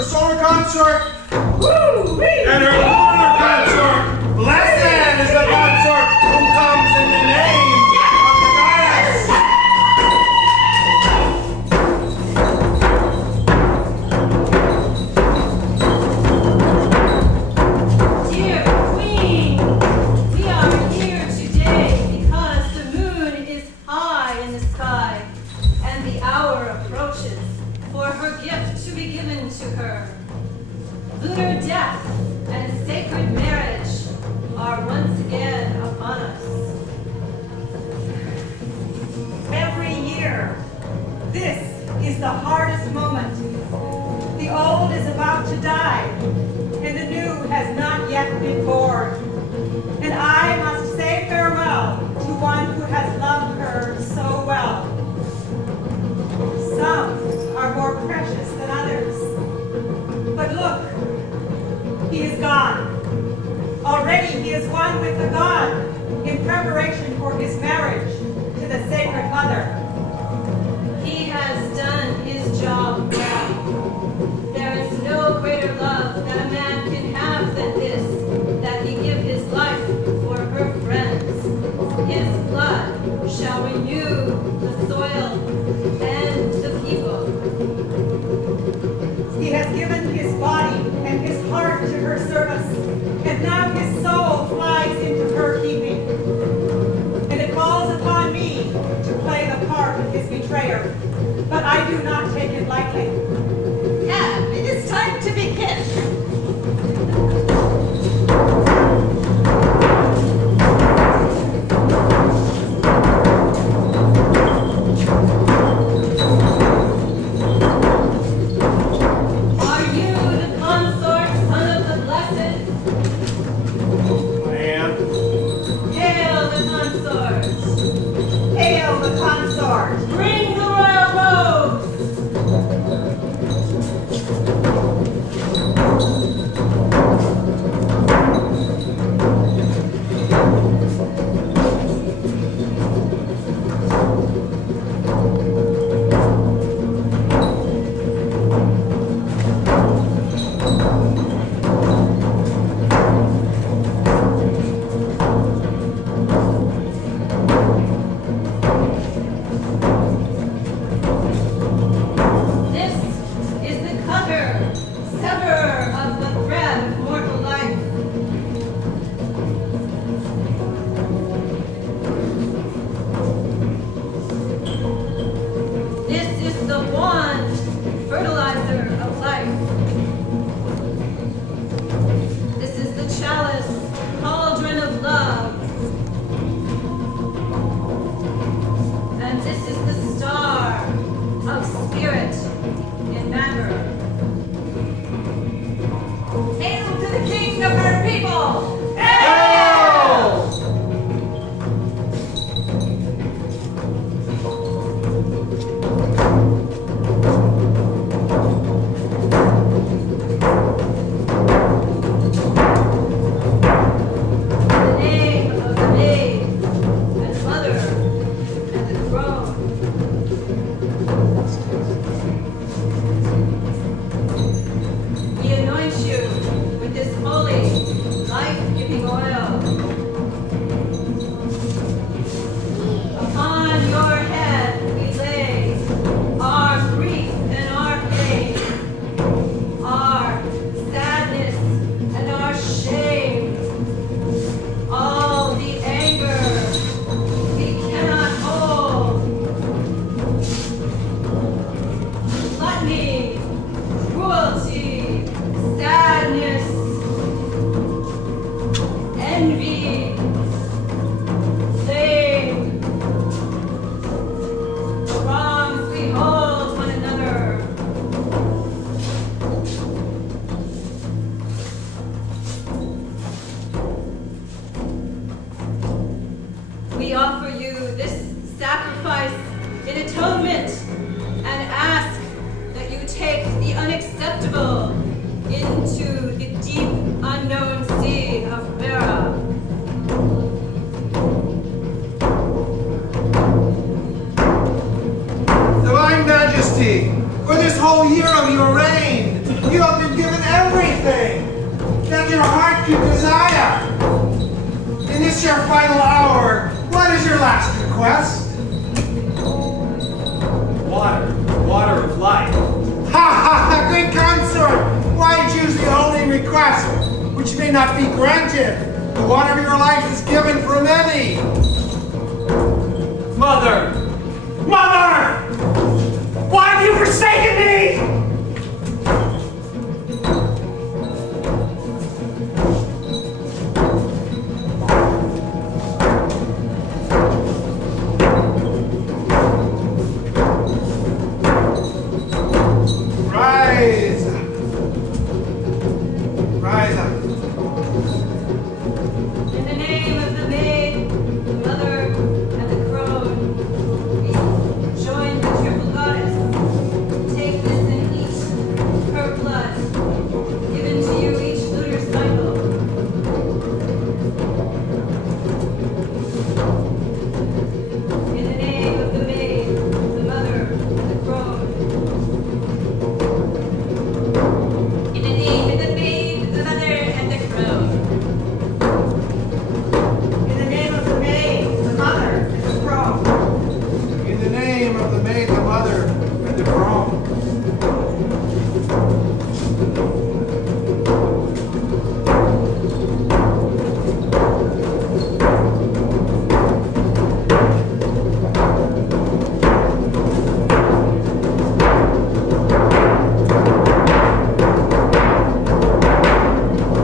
the solar consort, Woo! and her lunar consort. Blessed is the consort who comes in the name of the goddess. Dear Queen, we are here today because the moon is high in the sky, and the hour approaches for her gift to be given to her. Lunar death and sacred marriage are once again upon us. Every year, this is the hardest moment. The old is about to die, and the new has not yet been born. And I must say farewell to one who has loved her so well. Some are more precious than others. But look, he is gone. Already he is one with the god in preparation for his marriage to the Sacred Mother. He has done his job well. There is no greater love that a man can have than this, that he give his life for her friends. His blood shall renew the soil and the people. He has given his body and his heart to her service, and now his soul flies into her keeping. And it falls upon me to play the part of his betrayer, but I do not take it lightly. Yeah, it is time to begin. Are you the consort, son of the blessed? I am. Hail the consort! Hail the consort! Bring the royal robes! This is the cutter, severer of the thread of mortal life. This is the wand, fertilizer of life. This is the chalice, cauldron of love. And this is the star of spirit in matter. Hail to the king of her people! The name of the maid and mother and the throne. We anoint you with this holy, life-giving oil. Upon your head we lay our grief and our pain, our sadness and our shame, all the anger we cannot hold. Gluttony, cruelty, sadness, envy, blame, the wrongs we hold one another. We offer you this sacrifice in atonement and ask that you take the unacceptable into the deep unknown sea of Vera. Divine Majesty, for this whole year of your reign, You have been given everything that your heart could desire. In this your final hour, what is your last request? Water. Water of life. Ha ha! Great consort! Why choose the only request which may not be granted? The water of your life is given for many. Mother! Mother! Why have you forsaken me? Rise! Rise up. In the name of the maid, the mother, and the crone, we join the triple goddess. Take this and eat her blood, given to you each lunar cycle. In the name of the maid, the mother, and the crone. In the name of the maid, the mother, and the crone. In the name of the maid, the mother, and the crone. In the name of the maid, the mother, and the crone.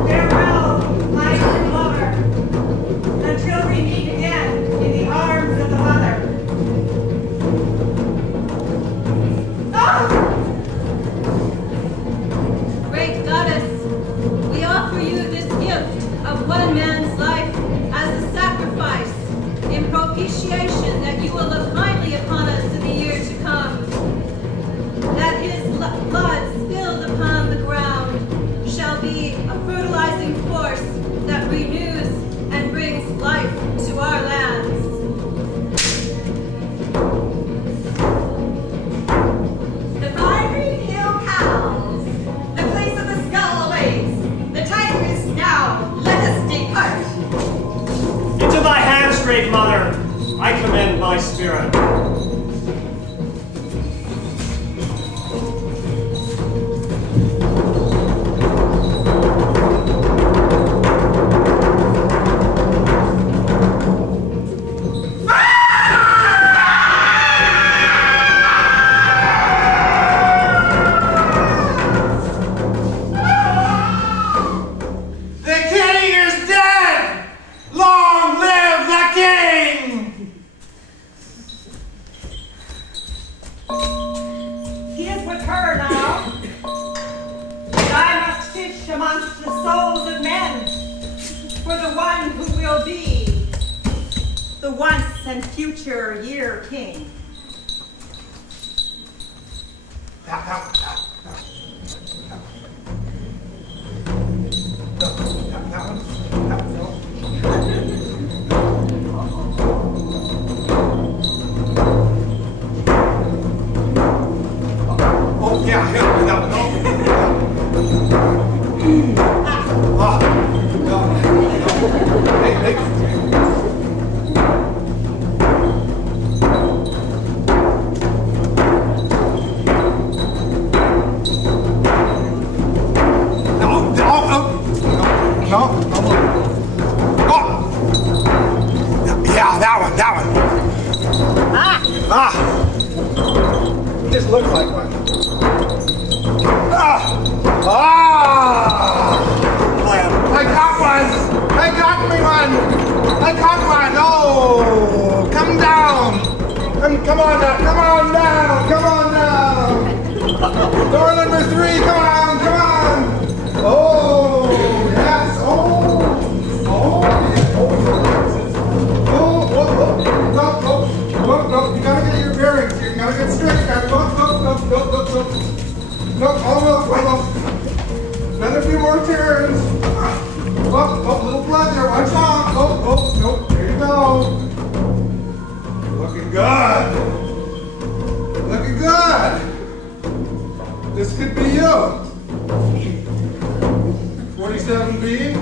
Farewell, my true lover, until we meet again in the arms of the mother. Ah! Great goddess, we offer you this gift of one man's life as a sacrifice in propitiation that you will look kindly upon us in the year to come. That his blood spilled upon the ground shall be a fertilizing force that renews and brings life to our lands. The fiery hill cows, the place of the skull awaits. The time is now. Let us depart. Into thy hands, great mother, I commend my spirit. The king is dead! Long live the king! He is with her now. And I must fish amongst the souls of men for the one who will be the once and future year king. That one. Oh, yeah, that one. Hey. This looks like one. I got one! I got me one! I got one! Oh! Come down! Come on now! Come on down! Come on down! Door number 3, come on! Come on! Oh! Yes! Oh! No, you gotta get your bearings here. You gotta get straight, man. No. Another few more turns. Little blood there. Watch out. Nope. There you go. Looking good. This could be you. 47B?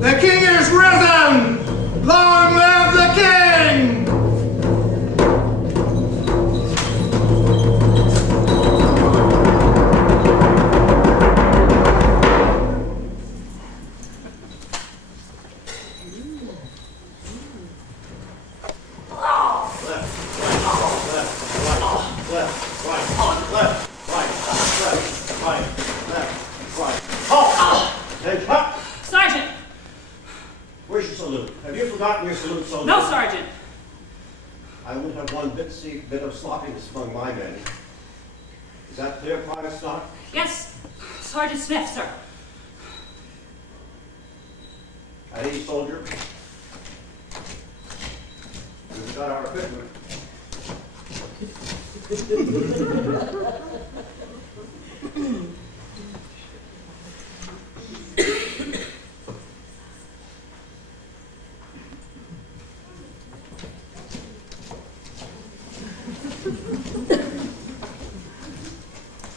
The king is risen! Long live the king! Bit of sloppiness among my men. Is that clear, Private Stock? Yes, Sergeant Smith, sir. At ease, soldier. We've got our equipment.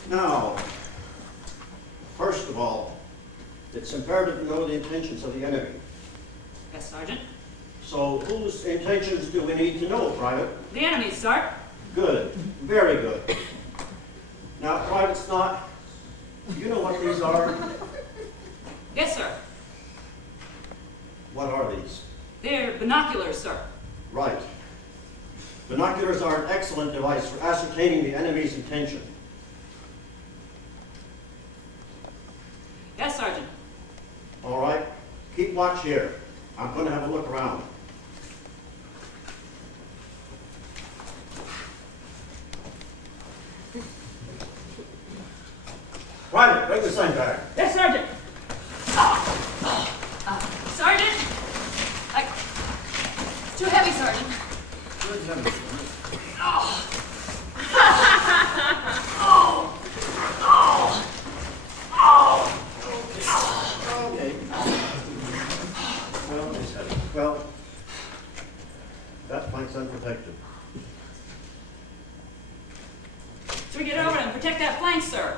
Now, first of all, it's imperative to know the intentions of the enemy. Yes, Sergeant. So, whose intentions do we need to know, Private? The enemy's, sir. Good. Very good. Now, Private Snot, do you know what these are? Yes, sir. What are these? They're binoculars, sir. Right. Binoculars are an excellent device for ascertaining the enemy's intention. Yes, Sergeant. All right. Keep watch here. I'm going to have a look around. Private, bring the sign back. Yes, Sergeant. Sergeant? It's too heavy, Sergeant. Good heavens. Oh. Oh. Oh. Oh. Okay. Well, it's heavy. Well, that flank's unprotected. So we get over and protect that flank, sir.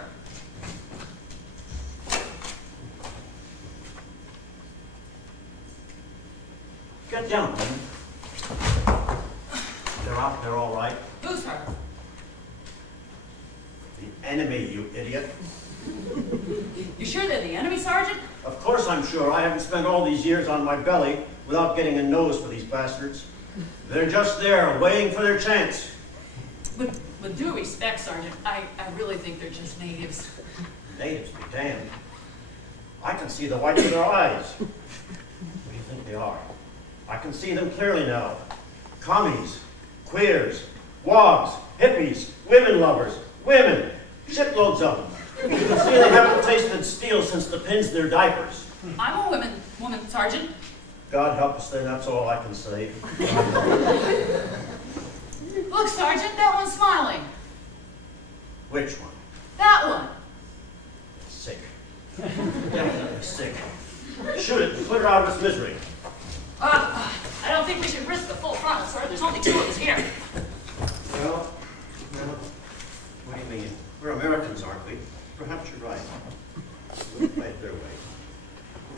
Get down, man. They're out there all right. Who's her? The enemy, you idiot. You sure they're the enemy, Sergeant? Of course I'm sure. I haven't spent all these years on my belly without getting a nose for these bastards. They're just there, waiting for their chance. With due respect, Sergeant, I really think they're just natives. Natives be damned. I can see the whites of their eyes. What do you think they are? I can see them clearly now. Commies, queers, wogs, hippies, women lovers, women, shitloads of them. You can see they haven't tasted steel since the pins in their diapers. I'm a woman, Sergeant. God help us then, that's all I can say. Look, Sergeant, that one's smiling. Which one? That one. Sick. Definitely sick. Shoot it and put her out of its misery. I don't think we should risk the full frontal, sir. There's only 2 of us here. Well, what do you mean? We're Americans, aren't we? Perhaps you're right. We'll play it their way.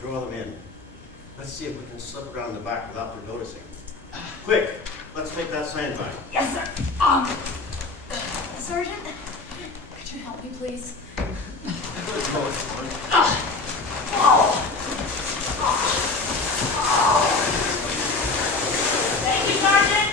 Draw them in. Let's see if we can slip around the back without them noticing. Quick, let's take that sandbag. Yes, sir. Sergeant, could you help me, please? Good Lord. Thank you, Sergeant.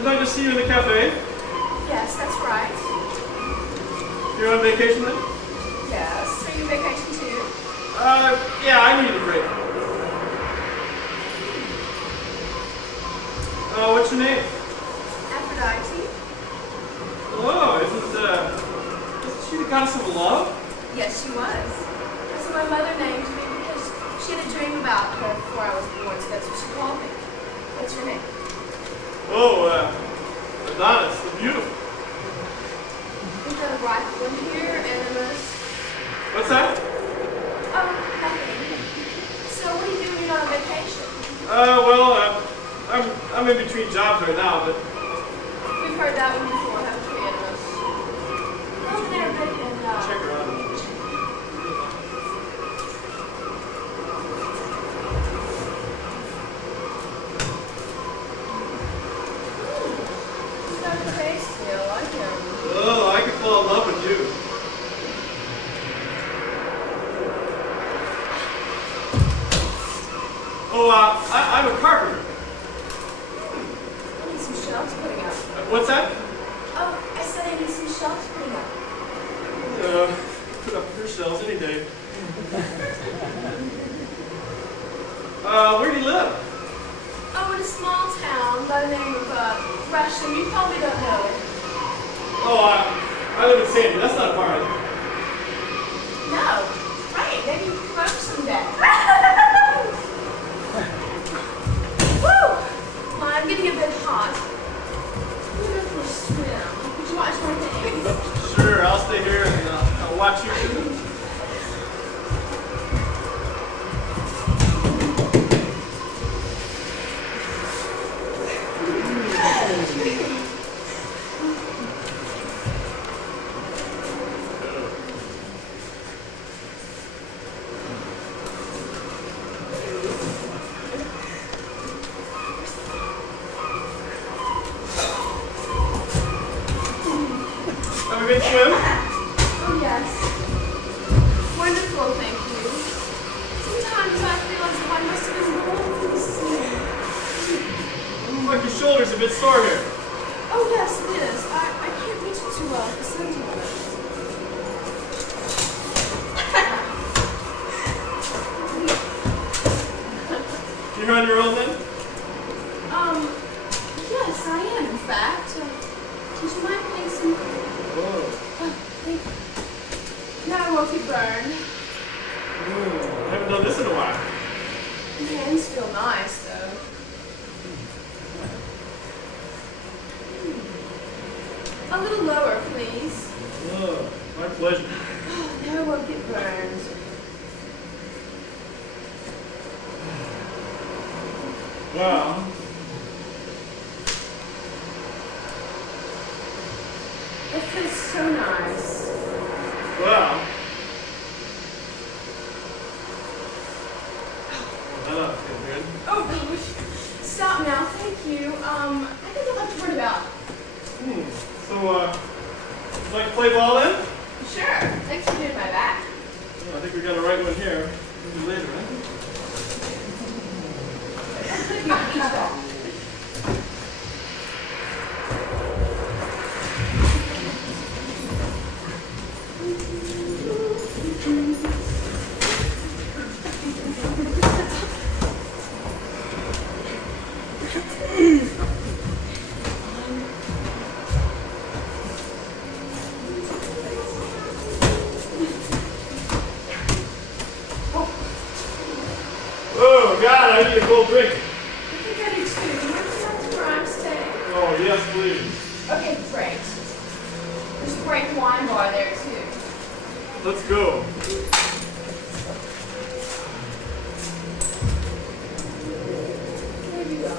Did I just see you in the cafe? Yes, that's right. You're on vacation then? Yes. Are you on vacation too? Yeah, I need a break. What's your name? Aphrodite. Oh, isn't she the goddess of love? Yes, she was. That's what my mother named me because she had a dream about her before I was born, so that's what she called me. What's your name? Oh, Adonis, the beautiful. We've got a rifle in here, Animus. What's that? Oh, nothing. So what are you doing when you're not on vacation? Well, I'm in between jobs right now, but... We've heard that one before, haven't we, Animus? Go over there, Rick, and check her out. He's got a face, I like him. Oh, I could fall in love with you. Oh, I'm a carpenter. I need some shelves putting up. What's that? Oh, I said I need some shelves putting up. Put up your shelves any day. Where do you live? Oh, in a small town by the name of Gresham. You probably don't know it. Oh, I live in Sandy. That's not far. No. Right. Maybe you can come over someday. Woo! Well, I'm getting a bit hot. I'm gonna go for a swim. Would you watch my things? Sure, I'll stay here and I'll watch you too. Have a good swim? Oh, yes. Wonderful, thank you. Sometimes I feel as if I must have been born for this swim. Like your shoulder's a bit sore here. Oh, yes, it is. I can't reach it too well for some time. You're on your own then? Yes, I am, in fact. Would you mind putting some... Whoa. Oh, thank you. Now I won't get burned. I haven't done this in a while. My hands feel nice, though. A little lower, please. Oh, my pleasure. Oh, now I won't get burned. Wow. It feels so nice. Wow. That's good. Oh, gosh. Stop now, thank you. I think I'll have to run about. So, would you like to play ball then? Sure. Thanks for doing my back. Well, I think we got a right one here. We'll do later, right? Oh, God, I need a cold drink. I think I do too. Where I'm staying? Oh, yes, please. Okay, great. There's a great wine bar there too. Let's go. There you go.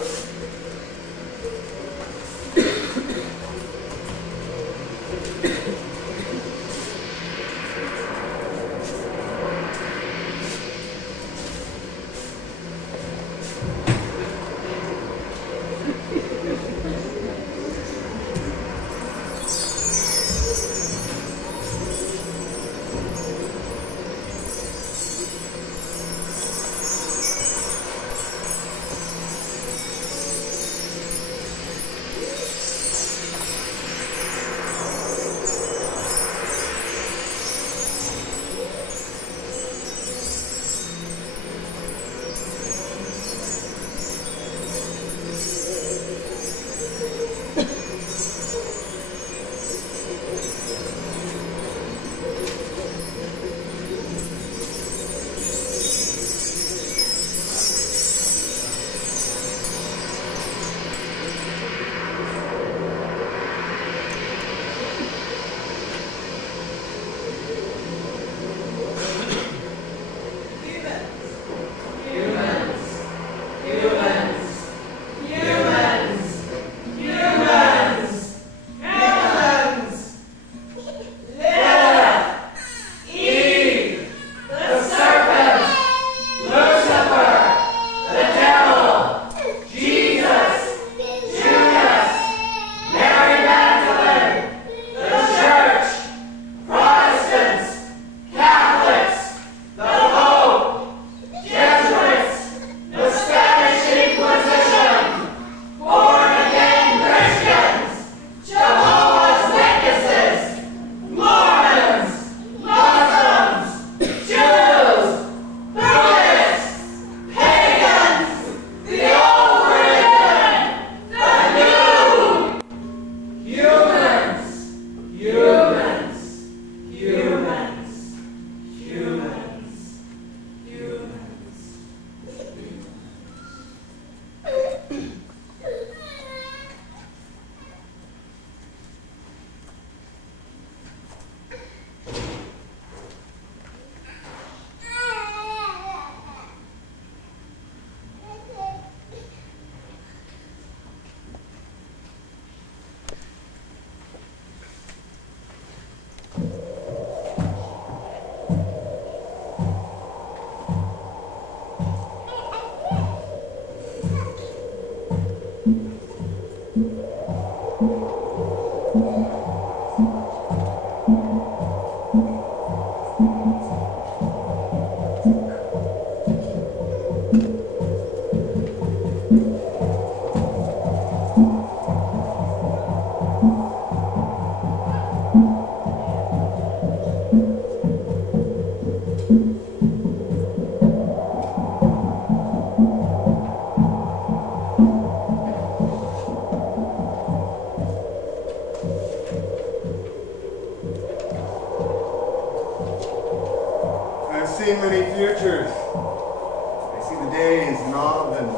seen many futures. I see the days and all of them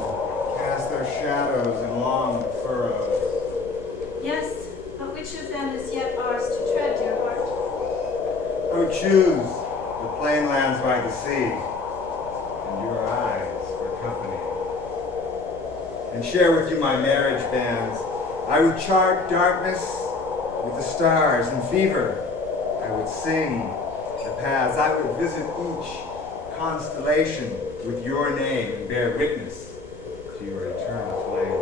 cast their shadows in long furrows. Yes, but which of them is yet ours to tread, dear heart? Oh, choose the plain lands by the sea, and your eyes for company. And share with you my marriage bands. I would chart darkness with the stars, and fever I would sing the paths. I would visit each constellation with your name and bear witness to your eternal flame.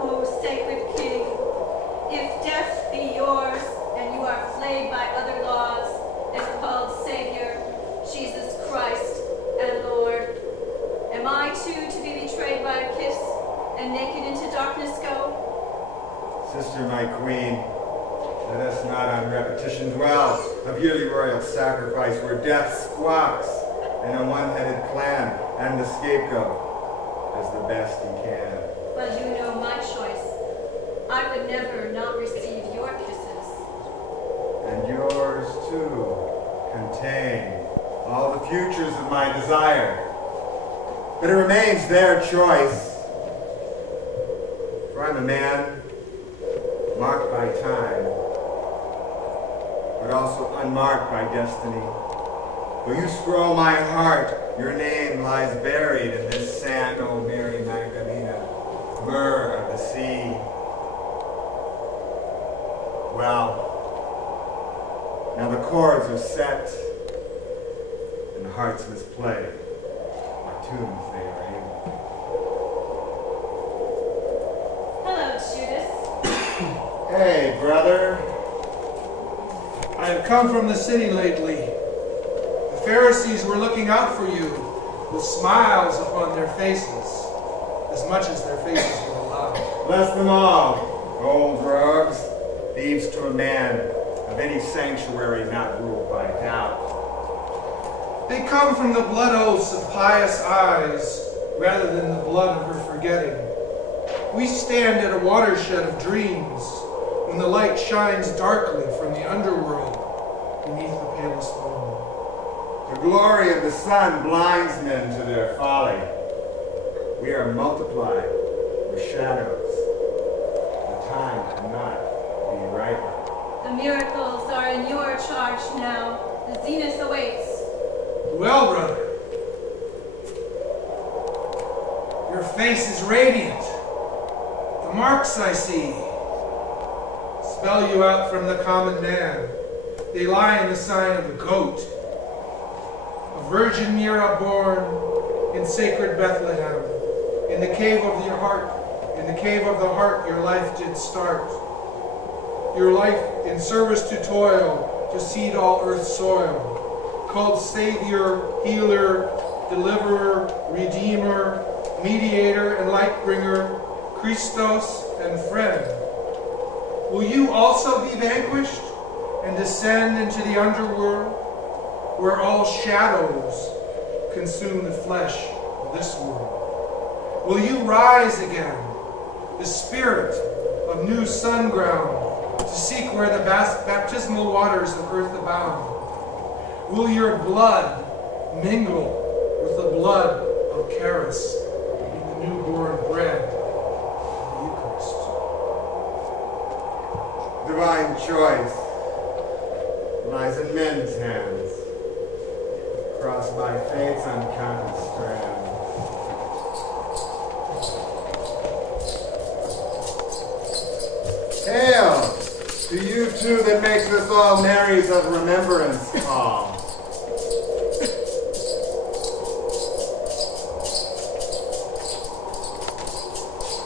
Oh, sacred King, if death be yours, and you are flayed by other laws, and called Savior, Jesus Christ, and Lord, am I too to be betrayed by a kiss, and naked into darkness go? Sister, my queen, let us not on repetition dwell of yearly royal sacrifice where death squawks in a one-headed clan, and the scapegoat as the best he can. Well, you know my choice. I would never not receive your kisses. And yours, too, contain all the futures of my desire. But it remains their choice. For I'm a man marked by time, but also unmarked by destiny. Though you scroll my heart, your name lies buried in this sand, O Mary Magdalena, myrrh of the sea. Well, now the chords are set, and the hearts must play what tunes they are able. Hello, Judas. Hey, brother. I have come from the city lately. The Pharisees were looking out for you with smiles upon their faces, as much as their faces will allow. Bless them all, old rogues, thieves to a man, of any sanctuary not ruled by doubt. They come from the blood oaths of pious eyes, rather than the blood of her forgetting. We stand at a watershed of dreams, when the light shines darkly from the underworld beneath the palest moon. The glory of the sun blinds men to their folly. We are multiplied with shadows. The time cannot be riper. The miracles are in your charge now. The zenith awaits. Well, brother, your face is radiant. The marks I see spell you out from the common man. They lie in the sign of the goat. A virgin Mira born in sacred Bethlehem. In the cave of your heart, in the cave of the heart your life did start. Your life in service to toil, to seed all earth's soil. Called Savior, Healer, Deliverer, Redeemer, Mediator and Lightbringer, Christos and Friend. Will you also be vanquished and descend into the underworld where all shadows consume the flesh of this world? Will you rise again, the spirit of new sun ground, to seek where the baptismal waters of earth abound? Will your blood mingle with the blood of Kris in the newborn bread of the Eucharist? Divine choice lies in men's hands, crossed by fate's uncounted strands. Hail to you two that makes us all Marys of remembrance call.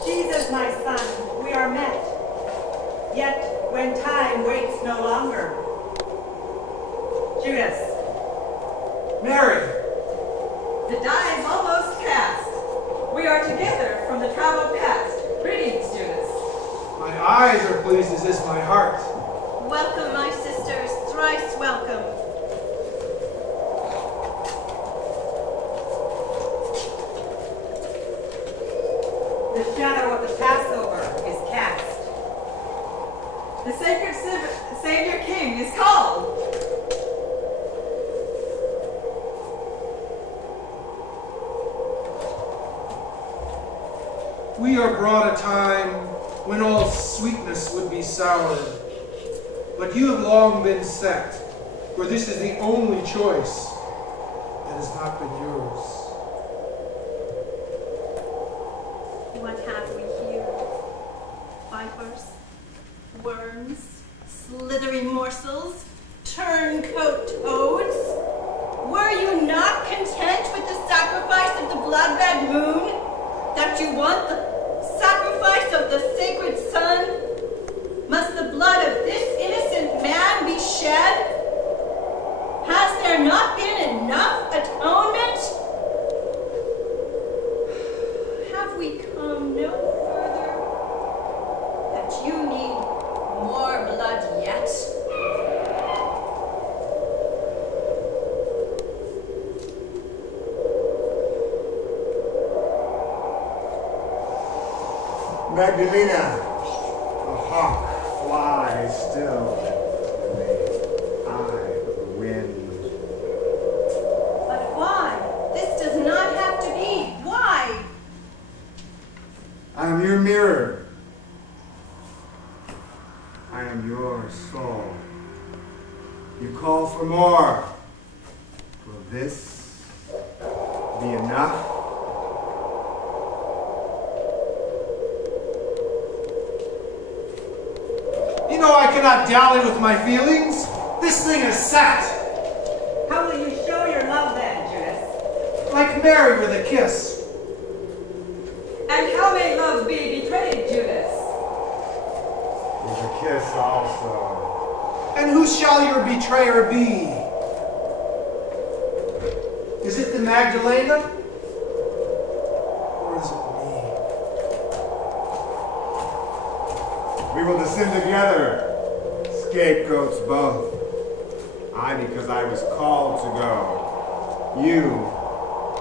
Jesus, my son, we are met. Yet when time waits no longer. Judas. Mary. The die is almost cast. We are together from the traveled past. Greetings, Judas. My eyes are pleased as is my heart. Welcome, my sisters, thrice welcome. The shadow of the Passover is cast. The sacred Savior King is called. We are brought a time when all sweetness would be soured. But you have long been set, for this is the only choice that has not been yours. What have we here? Vipers, worms, slithery morsels, turncoat toads? Were you not content with the sacrifice of the blood-red moon? That you want the sacrifice of the sacred sun? Must the blood of this innocent man be shed? Has there not been enough atonement? Have we come no further? That you need more blood yet? Mgdalena, the hawk flies still in the eye of the wind. But why? This does not have to be. Why? I am your mirror. I am your soul. You call for more. Will this be enough? You know I cannot dally with my feelings. This thing is set. How will you show your love then, Judas? Like Mary with a kiss. And how may love be betrayed, Judas? With a kiss also. And who shall your betrayer be? Is it the Mgdalena? Or is it me? We will descend together, scapegoats both. I because I was called to go. You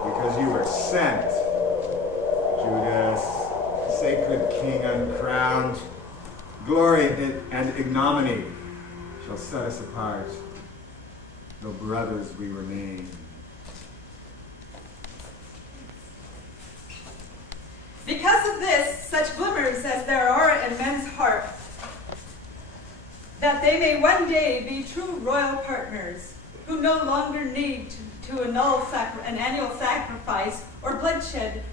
because you were sent. Judas, sacred king uncrowned, glory and ignominy shall set us apart, though brothers we remain. Because of this, such glimmers as there are in men's hearts, that they may one day be true royal partners, who no longer need to annul an annual sacrifice or bloodshed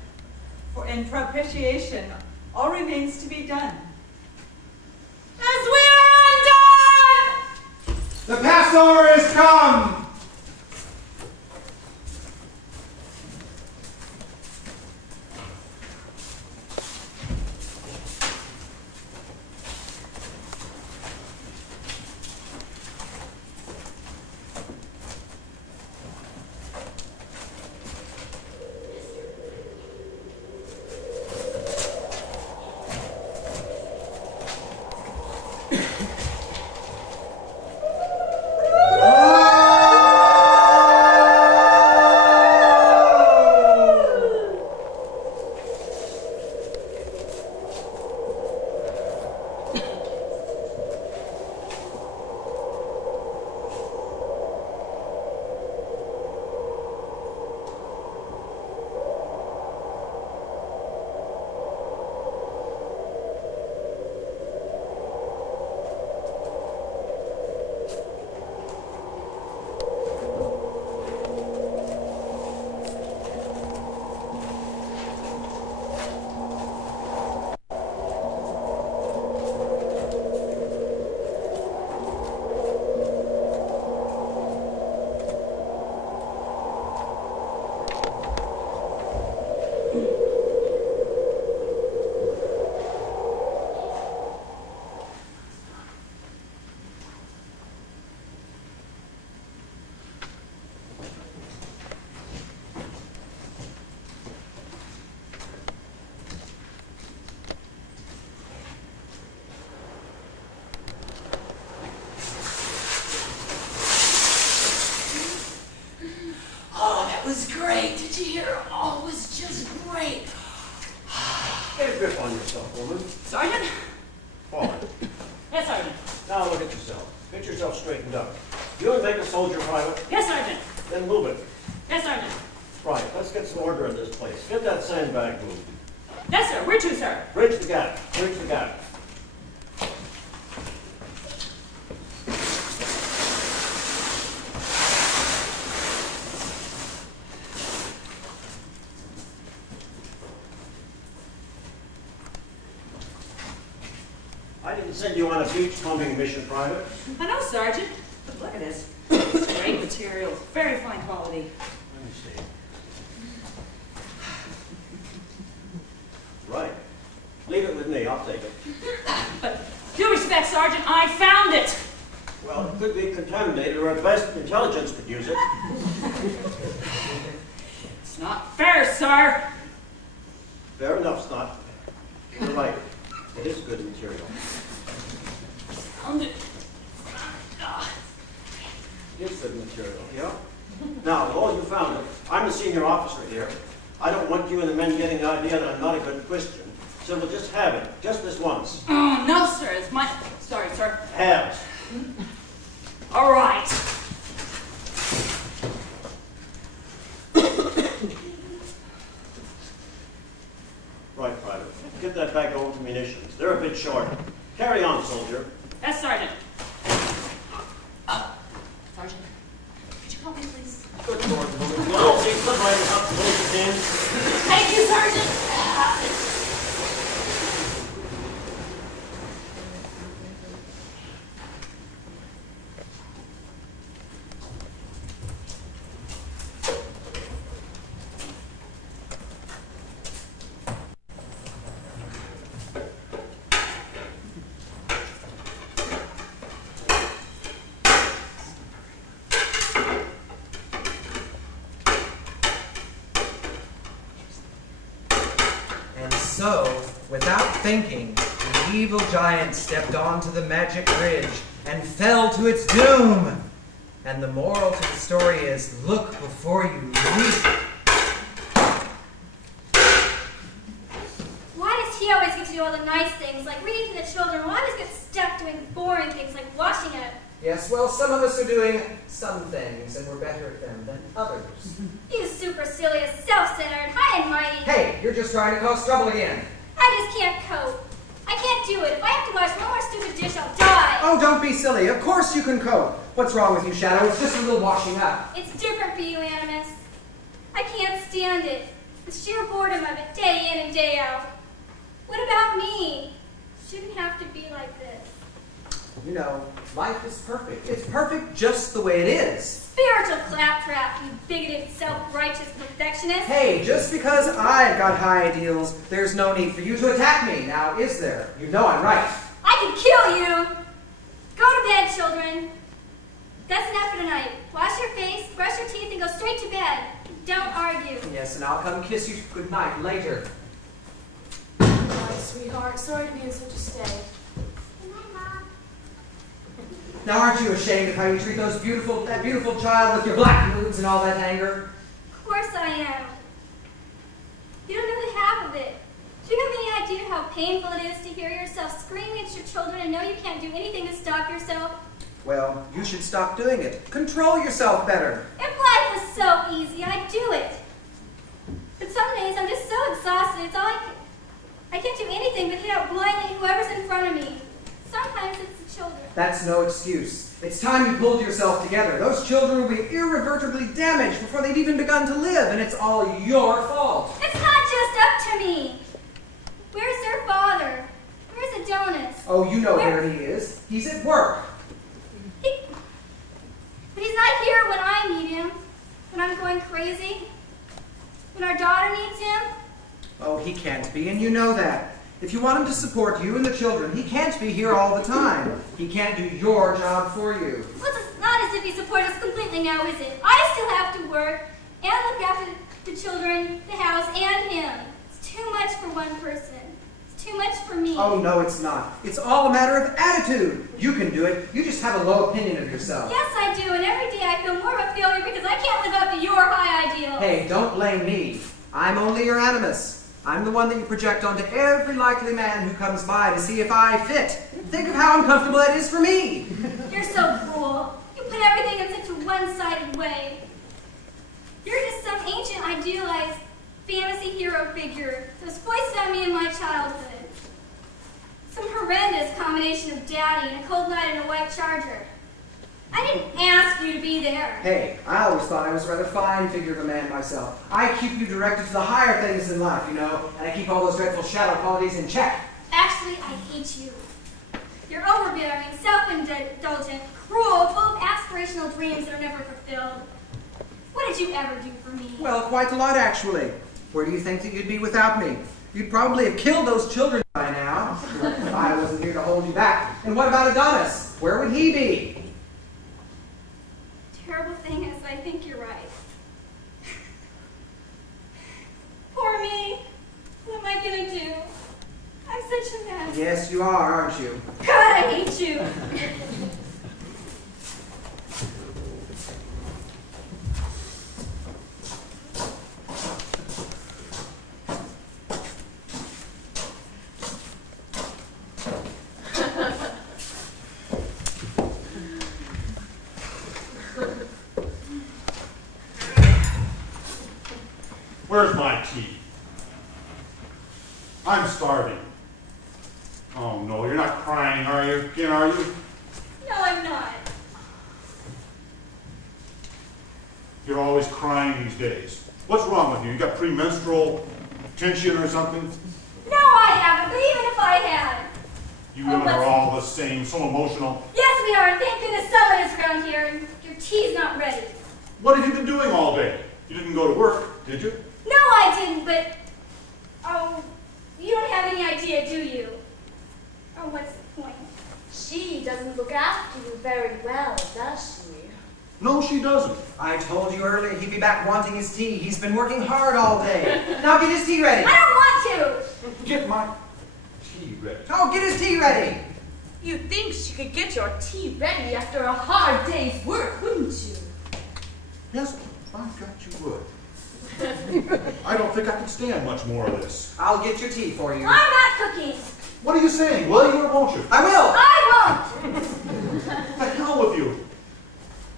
in propitiation, all remains to be done. As we are undone! The Passover is come! Was great. Did you hear? Oh, it was just great. Get a grip on yourself, woman. Sergeant? Forward. Yes, Sergeant. Now look at yourself. Get yourself straightened up. You want to make a soldier, Private? Yes, Sergeant. Then move it. Yes, Sergeant. Right, let's get some order in this place. Get that sandbag moved. Yes, sir. Where to, sir? Bridge the gap. Bridge the gap. I didn't send you on a beachcombing mission, Private. I know, Sergeant. But look at this. It's great material. Very fine quality. Let me see. Right. Leave it with me. I'll take it. But due respect, Sergeant, I found it. Well, it could be contaminated, or at best, intelligence could use it. It's not fair, sir. Fair enough, Snot. You're right. It is good material. Found it. It is good material, yeah? Now, with all you found it, I'm the senior officer here. I don't want you and the men getting the idea that I'm not a good Christian. So we'll just have it, just this once. Oh, no, sir. It's my... Sorry, sir. Halves. All right. Right, Private. Get that back over to munitions. They're a bit short. Carry on, soldier. Yes, Sergeant. Sergeant, could you call me, please? Good Lord, woman. Well, see somebody up to hold your hands. Thank you, Sergeant. So, without thinking, the evil giant stepped onto the magic bridge and fell to its doom. And the moral to the story is, look before you leap. Why does he always get to do all the nice things, like reading to the children, while I always get stuck doing boring things like washing up? Yes, well, some of us are doing some things, and we're better at them than others. You supercilious, self-centered, high and mighty. Hey, you're just trying to cause trouble again. I just can't cope. I can't do it. If I have to wash one more stupid dish, I'll die. Oh, don't be silly. Of course you can cope. What's wrong with you, Shadow? It's just a little washing up. It's different for you, Animus. I can't stand it. The sheer boredom of it, day in and day out. What about me? Shouldn't have to be like this. You know, life is perfect. It's perfect just the way it is. Spiritual claptrap, you bigoted, self-righteous perfectionist. Hey, just because I've got high ideals, there's no need for you to attack me, now is there? You know I'm right. I can kill you! Go to bed, children. That's enough for tonight. Wash your face, brush your teeth, and go straight to bed. Don't argue. Yes, and I'll come kiss you goodnight later. Oh, sweetheart, sorry to be in such a state. Now, aren't you ashamed of how you treat that beautiful child with your black moods and all that anger? Of course I am. You don't know the half of it. Do you have any idea how painful it is to hear yourself screaming at your children and know you can't do anything to stop yourself? Well, you should stop doing it. Control yourself better. If life was so easy, I'd do it. But some days I'm just so exhausted, it's all I can't do anything but hit out blindly whoever's in front of me. Sometimes it's the children. That's no excuse. It's time you pulled yourself together. Those children will be irreversibly damaged before they've even begun to live, and it's all your fault. It's not just up to me. Where's their father? Where's Adonis? Oh, you know where he is. He's at work. But he's not here when I need him. When I'm going crazy. When our daughter needs him. Oh, he can't be, and you know that. If you want him to support you and the children, he can't be here all the time. He can't do your job for you. Well, it's not as if he supports us completely now, is it? I still have to work and look after the children, the house, and him. It's too much for one person. It's too much for me. Oh, no, it's not. It's all a matter of attitude. You can do it. You just have a low opinion of yourself. Yes, I do, and every day I feel more of a failure because I can't live up to your high ideals. Hey, don't blame me. I'm only your Animus. I'm the one that you project onto every likely man who comes by to see if I fit. Think of how uncomfortable that is for me. You're so cruel. You put everything in such a one-sided way. You're just some ancient idealized fantasy hero figure that was foisted on me in my childhood. Some horrendous combination of daddy and a cold night in a white charger. I didn't ask you to be there. Hey, I always thought I was a rather fine figure of a man myself. I keep you directed to the higher things in life, you know, and I keep all those dreadful shadow qualities in check. Actually, I hate you. You're overbearing, self-indulgent, cruel, full of aspirational dreams that are never fulfilled. What did you ever do for me? Well, quite a lot, actually. Where do you think that you'd be without me? You'd probably have killed those children by now. If I wasn't here to hold you back. And what about Adonis? Where would he be? Terrible thing is, I think you're right. Poor me. What am I gonna do? I'm such a mess. Yes, you are, aren't you? God, I hate you. Where's my tea? I'm starving. Oh no, you're not crying, are you? Again, are you? No, I'm not. You're always crying these days. What's wrong with you? You got premenstrual tension or something? No, I haven't, but even if I had. You women are all the same, so emotional. Yes, we are. Thank goodness someone is around here and your tea's not ready. What have you been doing all day? You didn't go to work, did you? No, I didn't, but... Oh, you don't have any idea, do you? Oh, what's the point? She doesn't look after you very well, does she? No, she doesn't. I told you earlier he'd be back wanting his tea. He's been working hard all day. Now get his tea ready. I don't want to. Get my tea ready. Oh, get his tea ready. You'd think she could get your tea ready after a hard day's work, wouldn't you? Yes, I bet you would. I don't think I can stand much more of this. I'll get your tea for you. I'm not cooking. What are you saying? Will you or won't you? I will. I won't. The hell with you.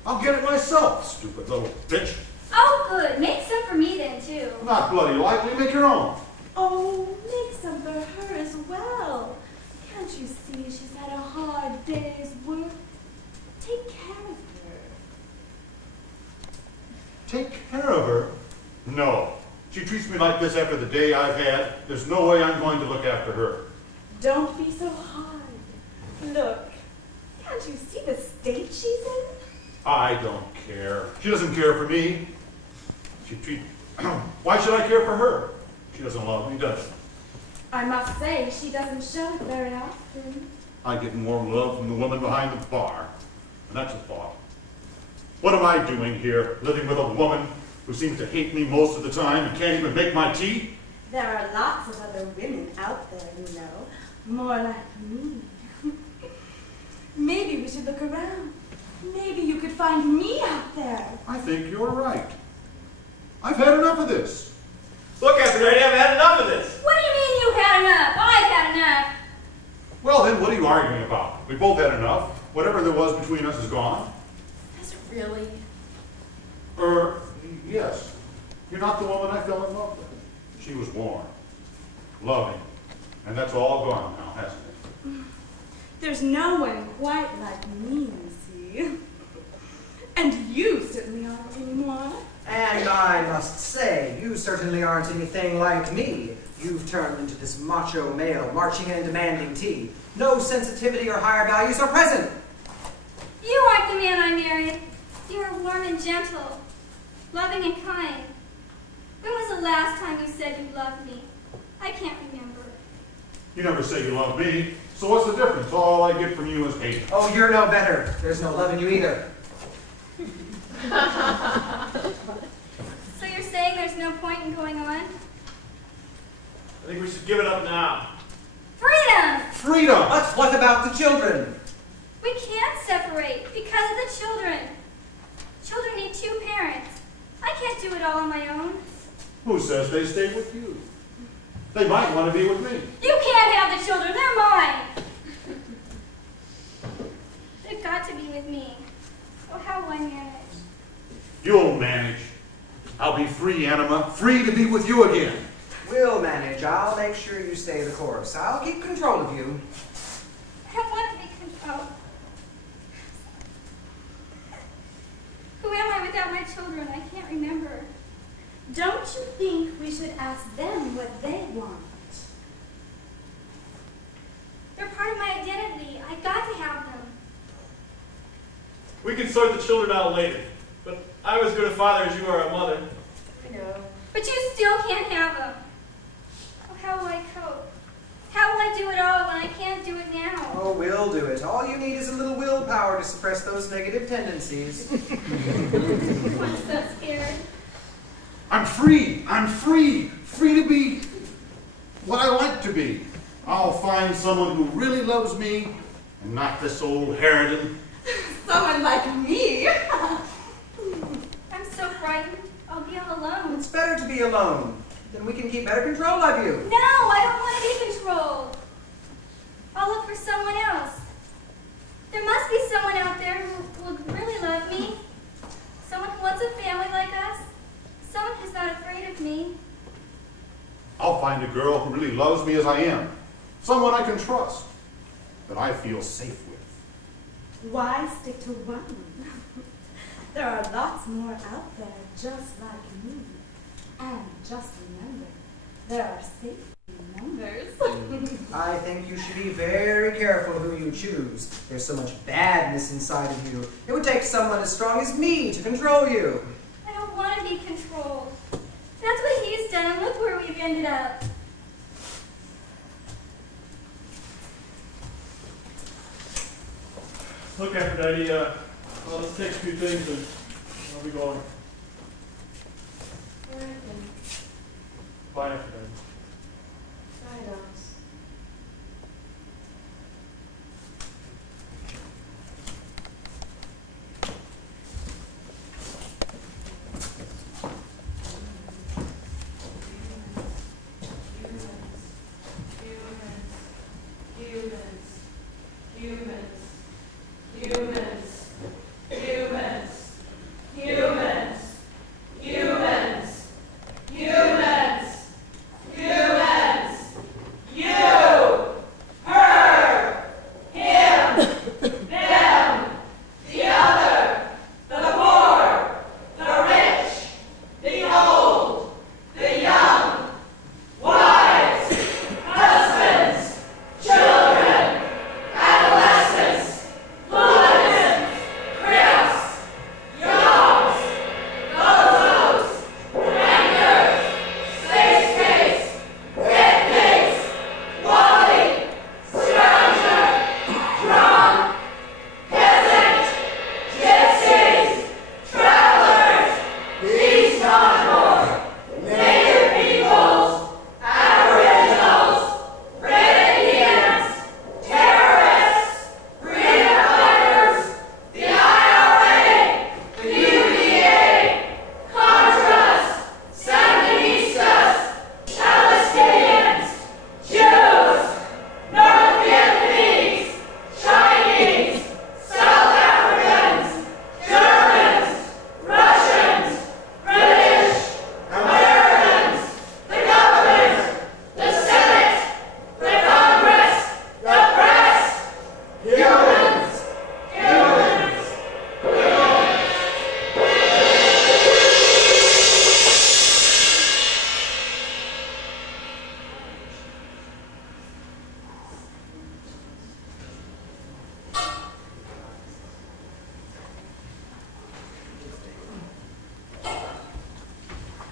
I'll get it myself, stupid little bitch. Oh, good. Make some for me then, too. Not bloody likely. Make your own. Oh, make some for her as well. Can't you see she's had a hard day's work? Take care of her. Take care of her? No. She treats me like this after the day I've had. There's no way I'm going to look after her. Don't be so hard. Look, can't you see the state she's in? I don't care. She doesn't care for me. She treats... Why should I care for her? She doesn't love me, does she? I must say, she doesn't show it very often. I get more love from the woman behind the bar. And that's a thought. What am I doing here, living with a woman who seems to hate me most of the time and can't even make my tea? There are lots of other women out there, you know. More like me. Maybe we should look around. Maybe you could find me out there. I think you're right. I've had enough of this. Look, Aphrodite, I've had enough of this. What do you mean you've had enough? I've had enough. Well, then what are you arguing about? We both had enough. Whatever there was between us is gone. Is it really? Yes. You're not the woman I fell in love with. She was warm, loving, and that's all gone now, hasn't it? There's no one quite like me, you see. And you certainly aren't anymore. And I must say, you certainly aren't anything like me. You've turned into this macho male, marching in and demanding tea. No sensitivity or higher values are present. You aren't the man I married. You were warm and gentle, loving and kind. When was the last time you said you loved me? I can't remember. You never say you love me, so what's the difference? All I get from you is hate. Oh, you're no better. There's no love in you either. So you're saying there's no point in going on? I think we should give it up now. Freedom! Freedom! But what about the children? We can't separate because of the children. Children need two parents. I can't do it all on my own. Who says they stay with you? They might want to be with me. You can't have the children. They're mine. They've got to be with me. Oh, how will I manage? You'll manage. I'll be free, Anima. Free to be with you again. We'll manage. I'll make sure you stay the course. I'll keep control of you. I don't want to be controlled. Who am I without my children? I can't remember. Don't you think we should ask them what they want? They're part of my identity. I've got to have them. We can sort the children out later, but I'm as good a father as you are a mother. I know. But you still can't have them. Oh, how will I cope? How will I do it all when I can't do it now? Oh, we'll do it. All you need is a little willpower to suppress those negative tendencies. I'm so scared. I'm free. I'm free. Free to be what I like to be. I'll find someone who really loves me and not this old harridan. Someone like me. I'm so frightened. I'll be all alone. It's better to be alone. Then we can keep better control of you. No, I don't want to be controlled. I'll look for someone else. There must be someone out there who will really love me. Someone who wants a family like us. Someone who's not afraid of me. I'll find a girl who really loves me as I am. Someone I can trust, that I feel safe with. Why stick to one? There are lots more out there just like me. And just remember, there are safety in numbers. I think you should be very careful who you choose. There's so much badness inside of you. It would take someone as strong as me to control you. I don't want to be controlled. That's what he's done, and look where we've ended up. Look, Aphrodite, well, let's take a few things and I'll be going. Bye, Aphrodite. Bye, Adonis.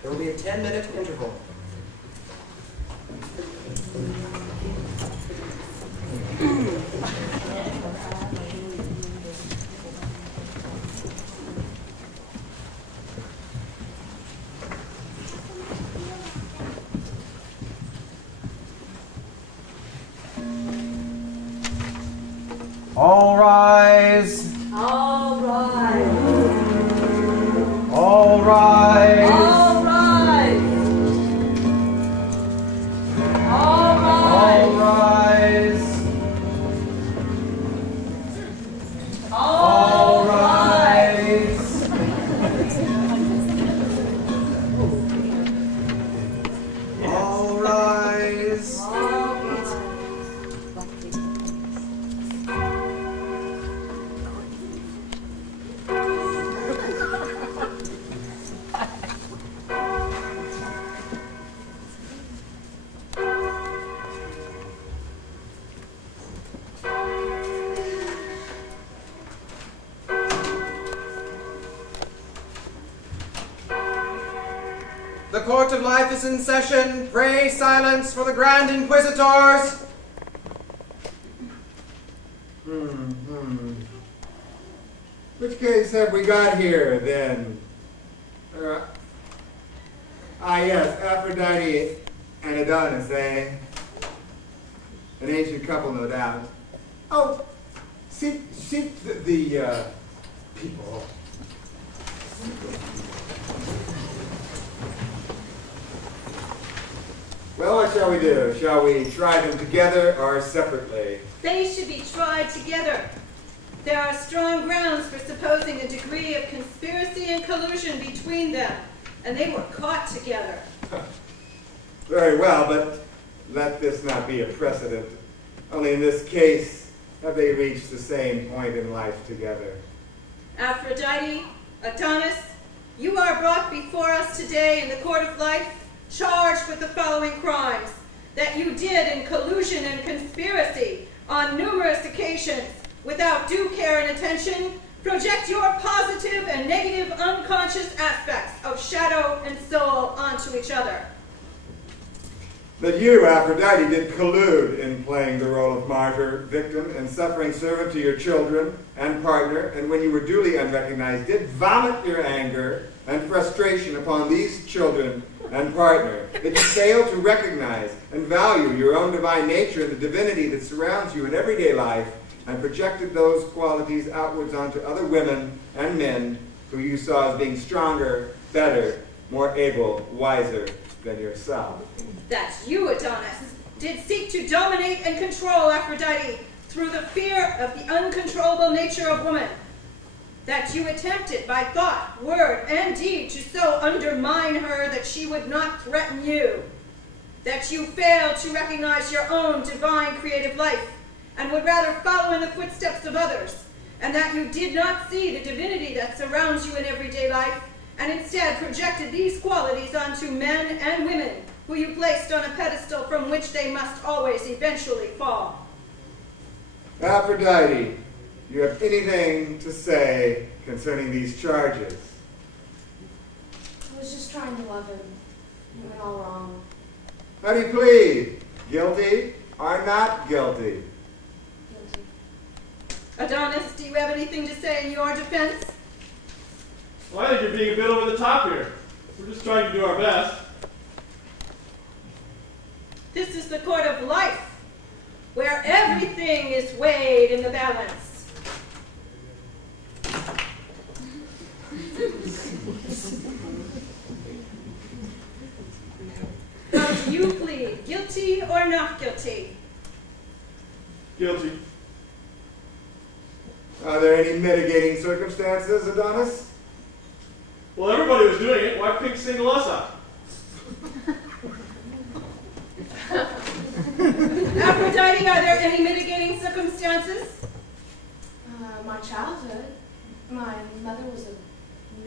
There will be a 10-minute interval. All rise. All right. All rise. All right. All right. All rise. All rise. All rise. The court of life is in session. Pray silence for the Grand Inquisitors. Which case have we got here, then? Yes, Aphrodite and Adonis, eh? An ancient couple, no doubt. Oh, seek the people. Well, what shall we do? Shall we try them together or separately? They should be tried together. There are strong grounds for supposing a degree of conspiracy and collusion between them, and they were caught together. Very well, but let this not be a precedent. Only in this case have they reached the same point in life together. Aphrodite, Adonis, you are brought before us today in the court of life, charged with the following crimes that you did in collusion and conspiracy on numerous occasions without due care and attention, project your positive and negative unconscious aspects of shadow and soul onto each other. That you, Aphrodite, did collude in playing the role of martyr, victim, and suffering servant to your children and partner, and when you were duly unrecognized, did vomit your anger and frustration upon these children and partner, that you failed to recognize and value your own divine nature and the divinity that surrounds you in everyday life, and projected those qualities outwards onto other women and men who you saw as being stronger, better, more able, wiser than yourself. That you, Adonis, did seek to dominate and control Aphrodite through the fear of the uncontrollable nature of woman. That you attempted by thought, word, and deed to so undermine her that she would not threaten you. That you failed to recognize your own divine creative life and would rather follow in the footsteps of others, and that you did not see the divinity that surrounds you in everyday life, and instead projected these qualities onto men and women who you placed on a pedestal from which they must always eventually fall. Aphrodite, do you have anything to say concerning these charges? I was just trying to love him. It went all wrong. How do you plead? Guilty or not guilty? Guilty. Adonis, do you have anything to say in your defense? Well, I think you're being a bit over the top here. We're just trying to do our best. This is the court of life, where everything is weighed in the balance. How do you plead, guilty or not guilty? Guilty. Are there any mitigating circumstances, Adonis? Well, everybody was doing it. Why pick single us out? Aphrodite, are there any mitigating circumstances? My childhood. My mother was a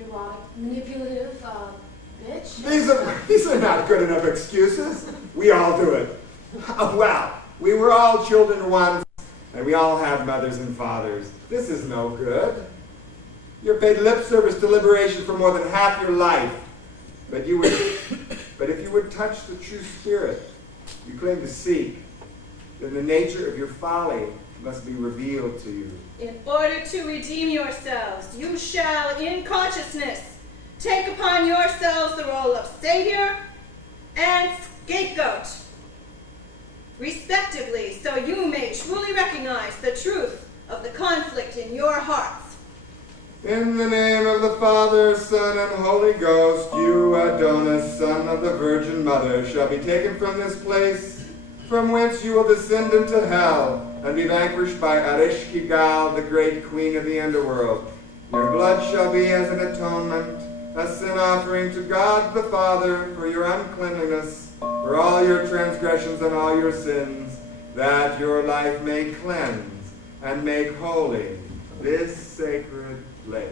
neurotic, manipulative bitch. These are not good enough excuses. We all do it. Well, we were all children once, and we all have mothers and fathers. This is no good. You're paid lip service to liberation for more than half your life. But if you would touch the true spirit you claim to seek, then the nature of your folly must be revealed to you. In order to redeem yourselves, you shall, in consciousness, take upon yourselves the role of Savior and Scapegoat, respectively, so you may truly recognize the truth of the conflict in your hearts. In the name of the Father, Son, and Holy Ghost, you, Adonis, son of the Virgin Mother, shall be taken from this place, from whence you will descend into hell, and be vanquished by Ereshkigal, the great queen of the underworld. Your blood shall be as an atonement, a sin offering to God the Father for your uncleanliness, for all your transgressions and all your sins, that your life may cleanse and make holy this sacred place.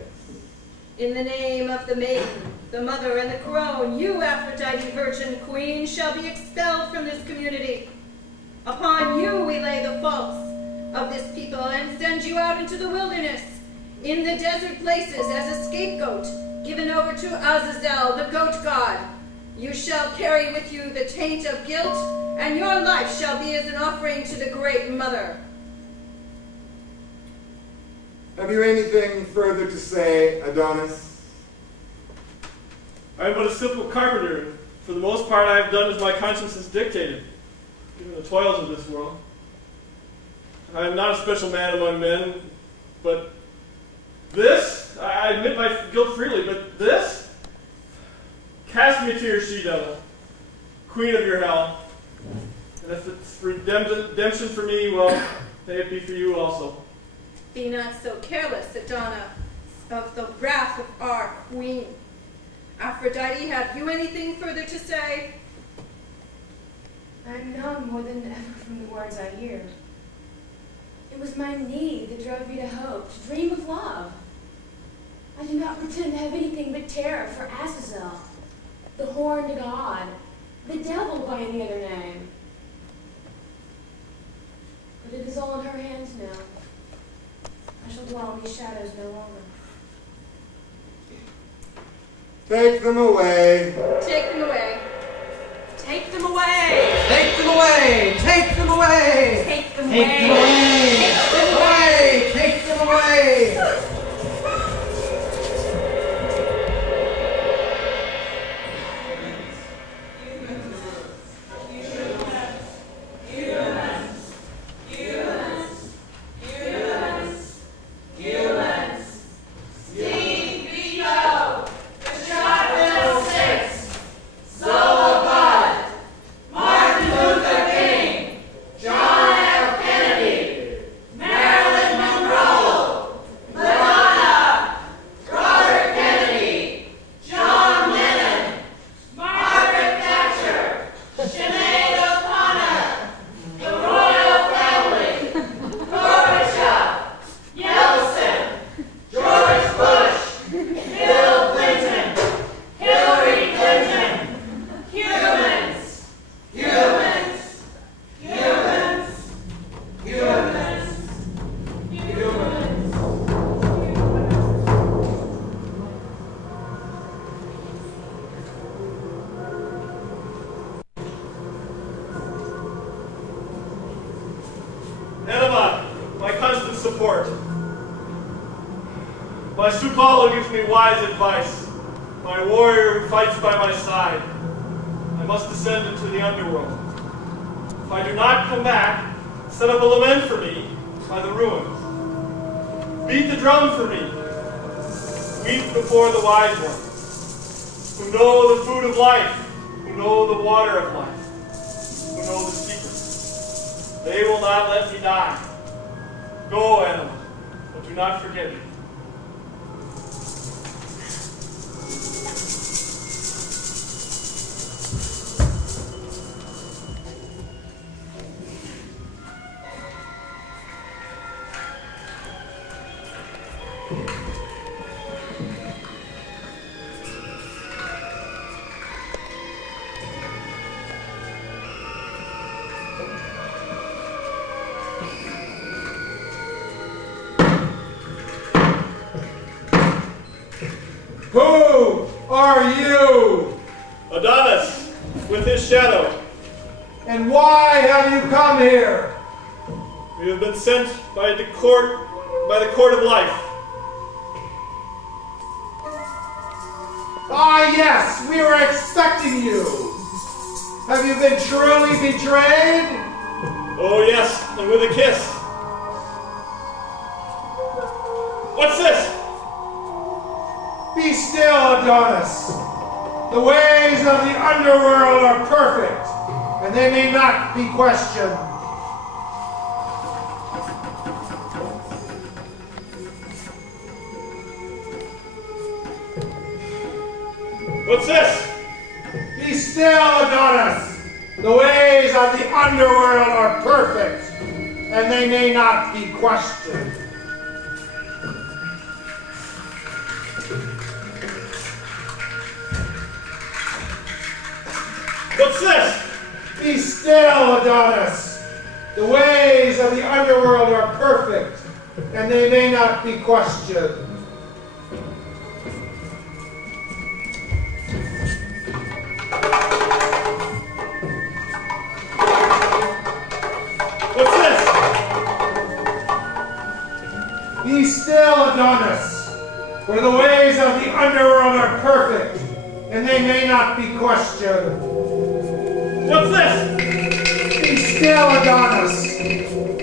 In the name of the maiden, the mother, and the crone, you, Aphrodite, virgin queen, shall be expelled from this community. Upon you we lay the faults of this people and send you out into the wilderness, in the desert places, as a scapegoat, given over to Azazel, the goat god. You shall carry with you the taint of guilt, and your life shall be as an offering to the Great Mother. Have you anything further to say, Adonis? I am but a simple carpenter. For the most part, I have done as my conscience has dictated, given the toils of this world. I am not a special man among men, but this, I admit my guilt freely, but this? Cast me to your she-devil, queen of your hell. And if it's redemption for me, well, may it be for you also. Be not so careless, Adona, of the wrath of our queen. Aphrodite, have you anything further to say? I am numb more than ever from the words I hear. It was my need that drove me to hope, to dream of love. I do not pretend to have anything but terror for Azazel, the horned god, the devil by any other name. But it is all in her hands now. I shall dwell in these shadows no longer. Take them away. Take them away. Take them away. Take them away. Take them away. Take them Take them away. Take them away. Take them away. Anima, my constant support. My Sukala gives me wise advice. My warrior who fights by my side. I must descend into the underworld. If I do not come back, set up a lament for me by the ruins. Beat the drum for me. Weep before the wise ones, who know the food of life, who know the water of life, who know the secrets. They will not let me die. Go, Anima, but do not forget me. Who are you? Adonis, with his shadow. And why have you come here? We have been sent by the court of life. Ah, yes, we were expecting you. Have you been truly betrayed? Oh, yes, and with a kiss. What's this? Be still, Adonis. The ways of the underworld are perfect, and they may not be questioned. What's this? Be still, Adonis. The ways of the underworld are perfect, and they may not be questioned. What's this? Be still, Adonis. The ways of the underworld are perfect, and they may not be questioned. What's this? Be still, Adonis, for the ways of the underworld are perfect, and they may not be questioned. What's this? Be still, Adonis.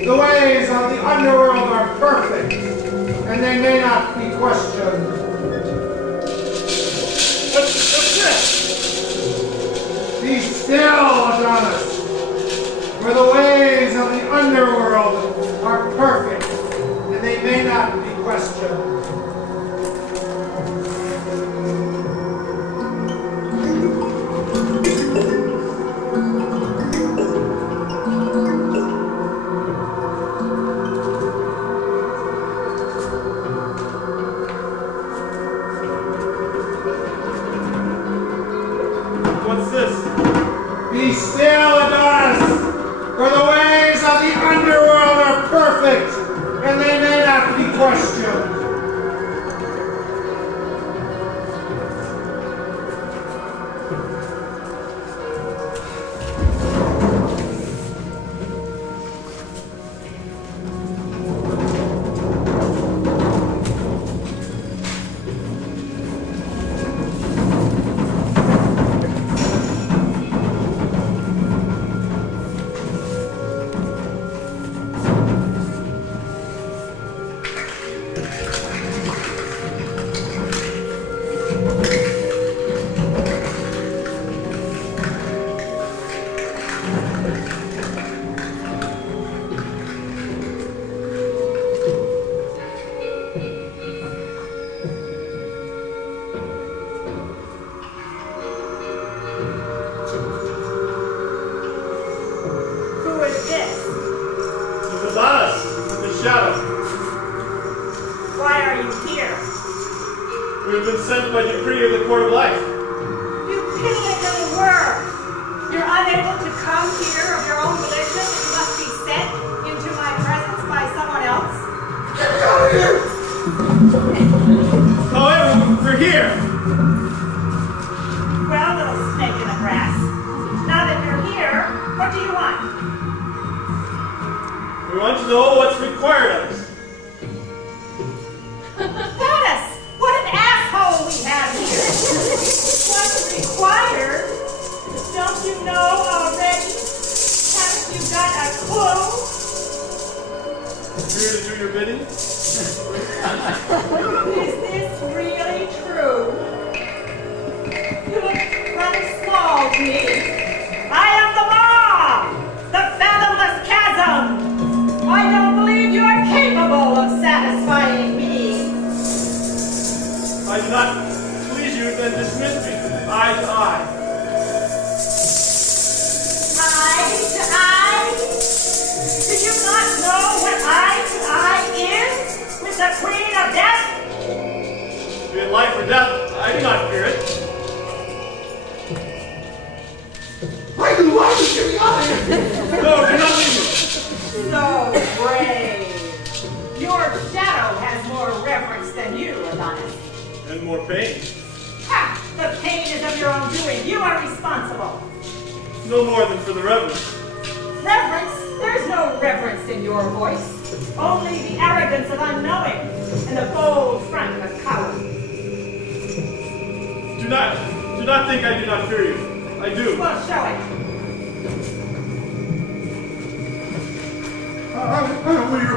The ways of the underworld are perfect, and they may not be questioned. What's this? Be still, Adonis, for the ways of the underworld are perfect, and they may not be questioned. Be still, Adonis, for the ways of the underworld are perfect, and they may not be questioned. Sent by decree of the Court of Life. You piddling little worm! You're unable to come here of your own volition. You must be sent into my presence by someone else. Get me out of here! However, we're here. Well, little snake in the grass. Now that you're here, what do you want? We want to know what's required of us. What's required? Don't you know already? Haven't you got a clue? Here to do your bidding? Is this really true? You look rather small to me. I am the law! The fathomless chasm! I don't believe you are capable of satisfying me. I do not please you, then dismiss me. Eye to eye. Eye to eye? Do you not know what eye to eye is with the Queen of Death? Be it life or death, I do not fear it. I do want to get me out of here! No, do not leave me. So brave. Your shadow has more reverence than you, Adonis. And more pain. Ha! The pain is of your own doing. You are responsible. No more than for the reverence. Reverence? There's no reverence in your voice. Only the arrogance of unknowing and the bold front of a coward. Do not think I do not fear you. I do. Well, show it. I will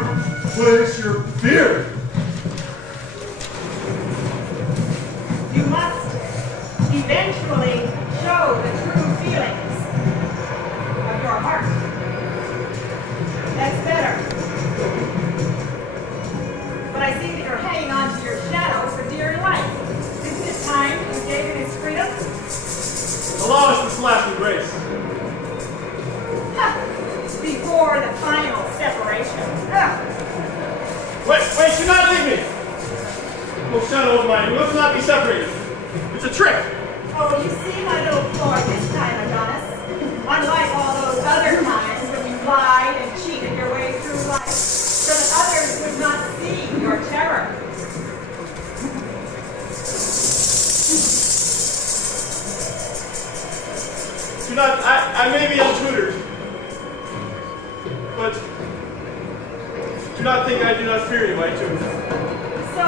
place your fear. You must eventually show the true feelings of your heart. That's better. But I see that you're hanging on to your shadow for dear life. Isn't it time you gave it his freedom? last embrace? Before the final separation. Wait, do not leave me! Oh, shadow of mine, we must not be separated. It's a trick! Oh, you see my little ploy this time, Adonis. Unlike all those other times when you lied and cheated your way through life, so that others would not see your terror. Do not, I may be untutored, but do not think I do not fear you, my tutor. So,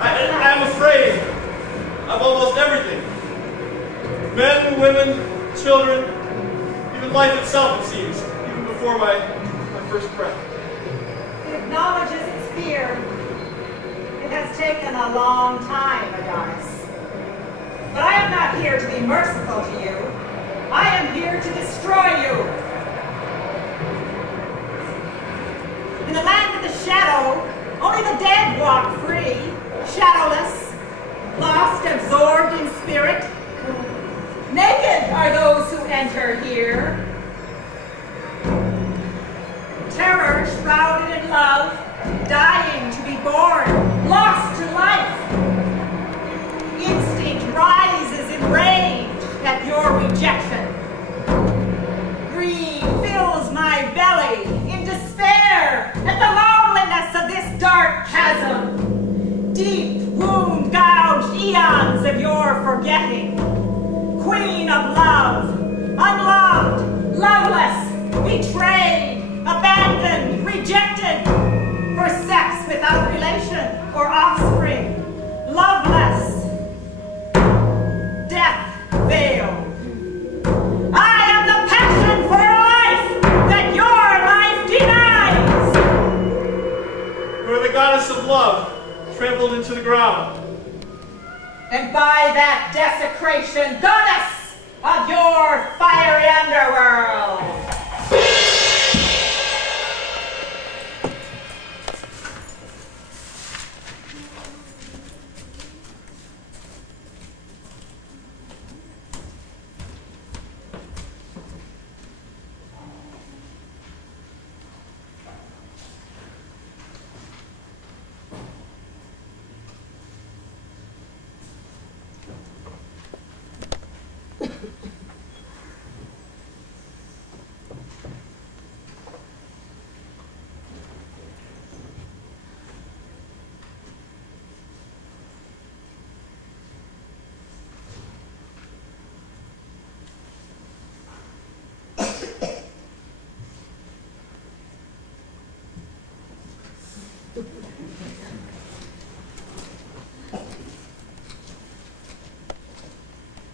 I am afraid of almost everything. Men, women, children, even life itself, it seems, even before my first breath. it acknowledges its fear. It has taken a long time, Adonis. But I am not here to be merciful to you. I am here to destroy you. In the land of the shadow, only the dead walk free, shadowless, lost, absorbed in spirit. Naked are those who enter here. Terror shrouded in love, dying to be born, lost to life. Instinct rises in rage at your rejection. Greed fills my belly in despair at the loneliness of this dark chasm. Deep wound gouged eons of your forgetting. Queen of love, unloved, loveless, betrayed, abandoned, rejected, for sex without relation or offspring, loveless, death veiled. I am the passion for life that your life denies. You are the goddess of love, trampled into the ground. And by that desecration, goddess of your fiery underworld.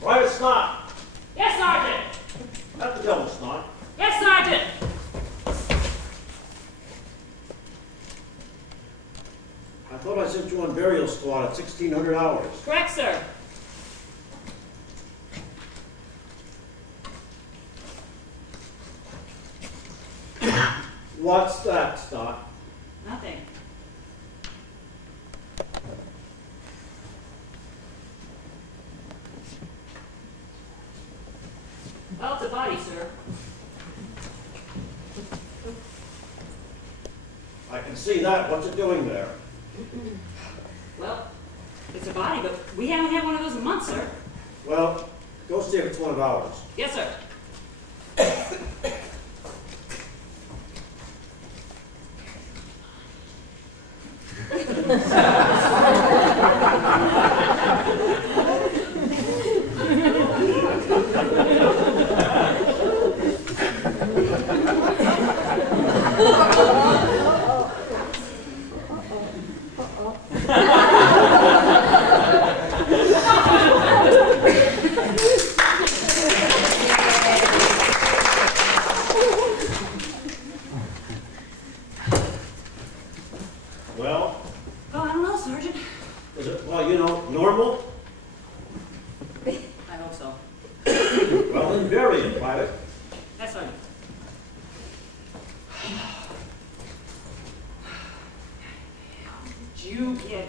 Private Snot! Yes, Sergeant! Not the devil, Snot. Yes, Sergeant! I thought I sent you on burial squad at 1600 hours. Correct, sir. What's that, Snot? Nothing. Well, it's a body, sir. I can see that. What's it doing there? Well, it's a body, but we haven't had one of those in months, sir. Well, go see if it's one of ours. Yes, sir. Well? Oh, I don't know, Sergeant. Is it, well, you know, normal? I hope so. Well, then bury it, Private. Yes, Sergeant. You kid.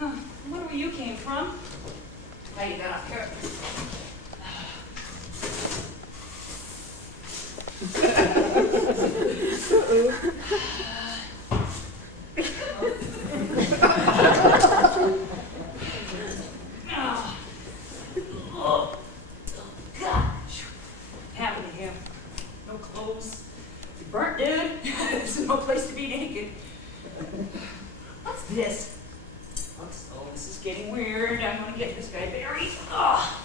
Wonder where you came from? I you got up here. Oh, God. What happened to him? No clothes. You burnt, dude. This is no place to be naked. What's this? Oh, this is getting weird. I'm gonna get this guy buried. Ah.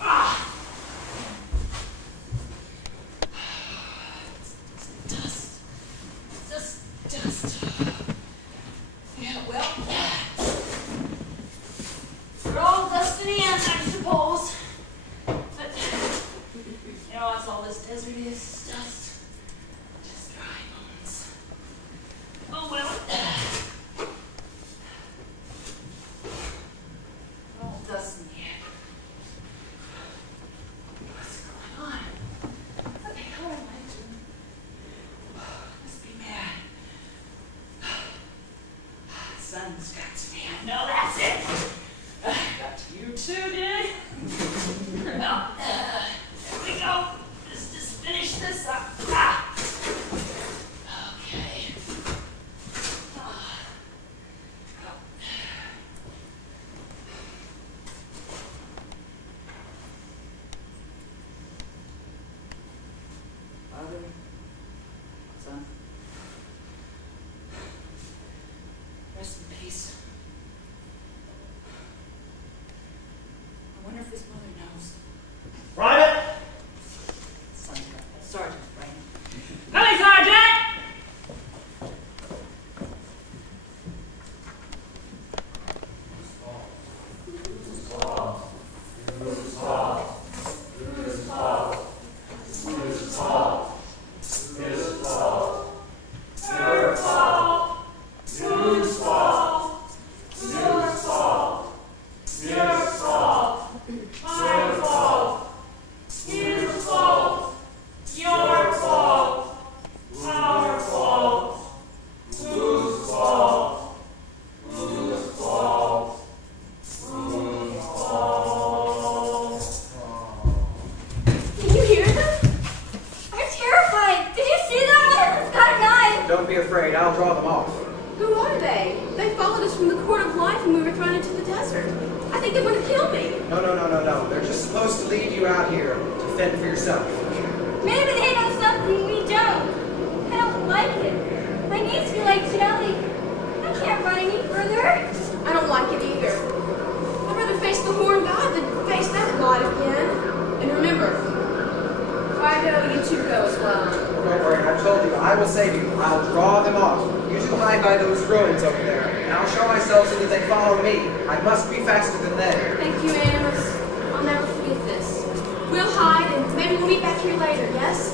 Ah. Dust. Just dust. Yeah, well, we're all dust in the end, I suppose. But, you know, that's all this desert is, dust. Just dry bones. Oh, well. All dust in the air. What's going on? What the hell am I doing? Must be mad. Sun's got to me. I know that's it. Got to you too, dude. Well, there we go. Let's just finish this up. Ah. Okay. Father, son, rest in peace. I wonder if his mother knows. Private! Sergeant, right? Coming, Sergeant! Can you hear them? I'm terrified. Did you see them? One of them's got a knife. Don't be afraid, I'll draw them off. Who are they? They followed us from the court of life when we were thrown into the desert. I think they want to kill me. No. They're just supposed to lead you out here to fend for yourself. Maybe they know something we don't. I don't like it. My knees feel like jelly. I can't run any further. I don't like it either. I'd rather face the horned god than face that god again. And remember, if I go, you two go as well. Don't worry, I told you, I will save you. I'll draw them off. You two hide by those ruins over there, and I'll show myself so that they follow me. I must be faster than they. Thank you, Animus. I'll never forget this. We'll hide, and maybe we'll meet back here later, yes?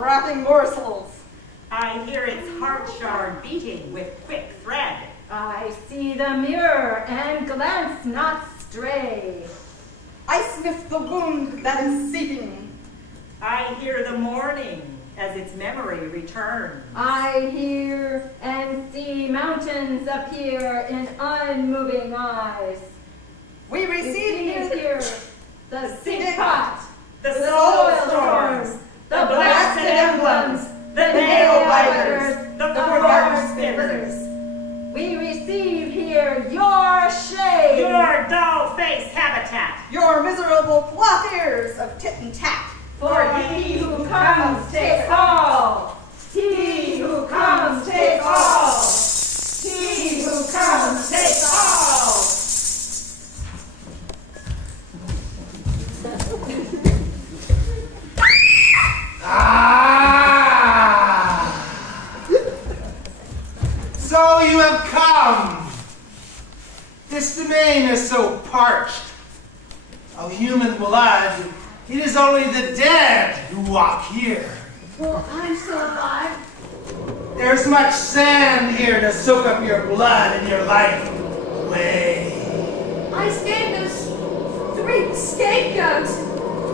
wrapping morsels. I hear its heart shard beating with quick thread. I see the mirror and glance not stray. I sniff the wound that is seeping. I hear the mourning as its memory returns. I hear and see mountains appear in unmoving eyes. We receive here the sick pot, the soul storms, the blasted emblems, the nail biters, the forgotten spinners. We receive here your shade, your dull-faced habitat, your miserable cloth-ears of tit and tat. For he who comes takes all. He who comes takes all. He who comes takes all. So you have come. This domain is so parched. Of human blood, it is only the dead who walk here. Well, I'm still alive. There's much sand here to soak up your blood and your life away. I escaped those 3 scapegoats.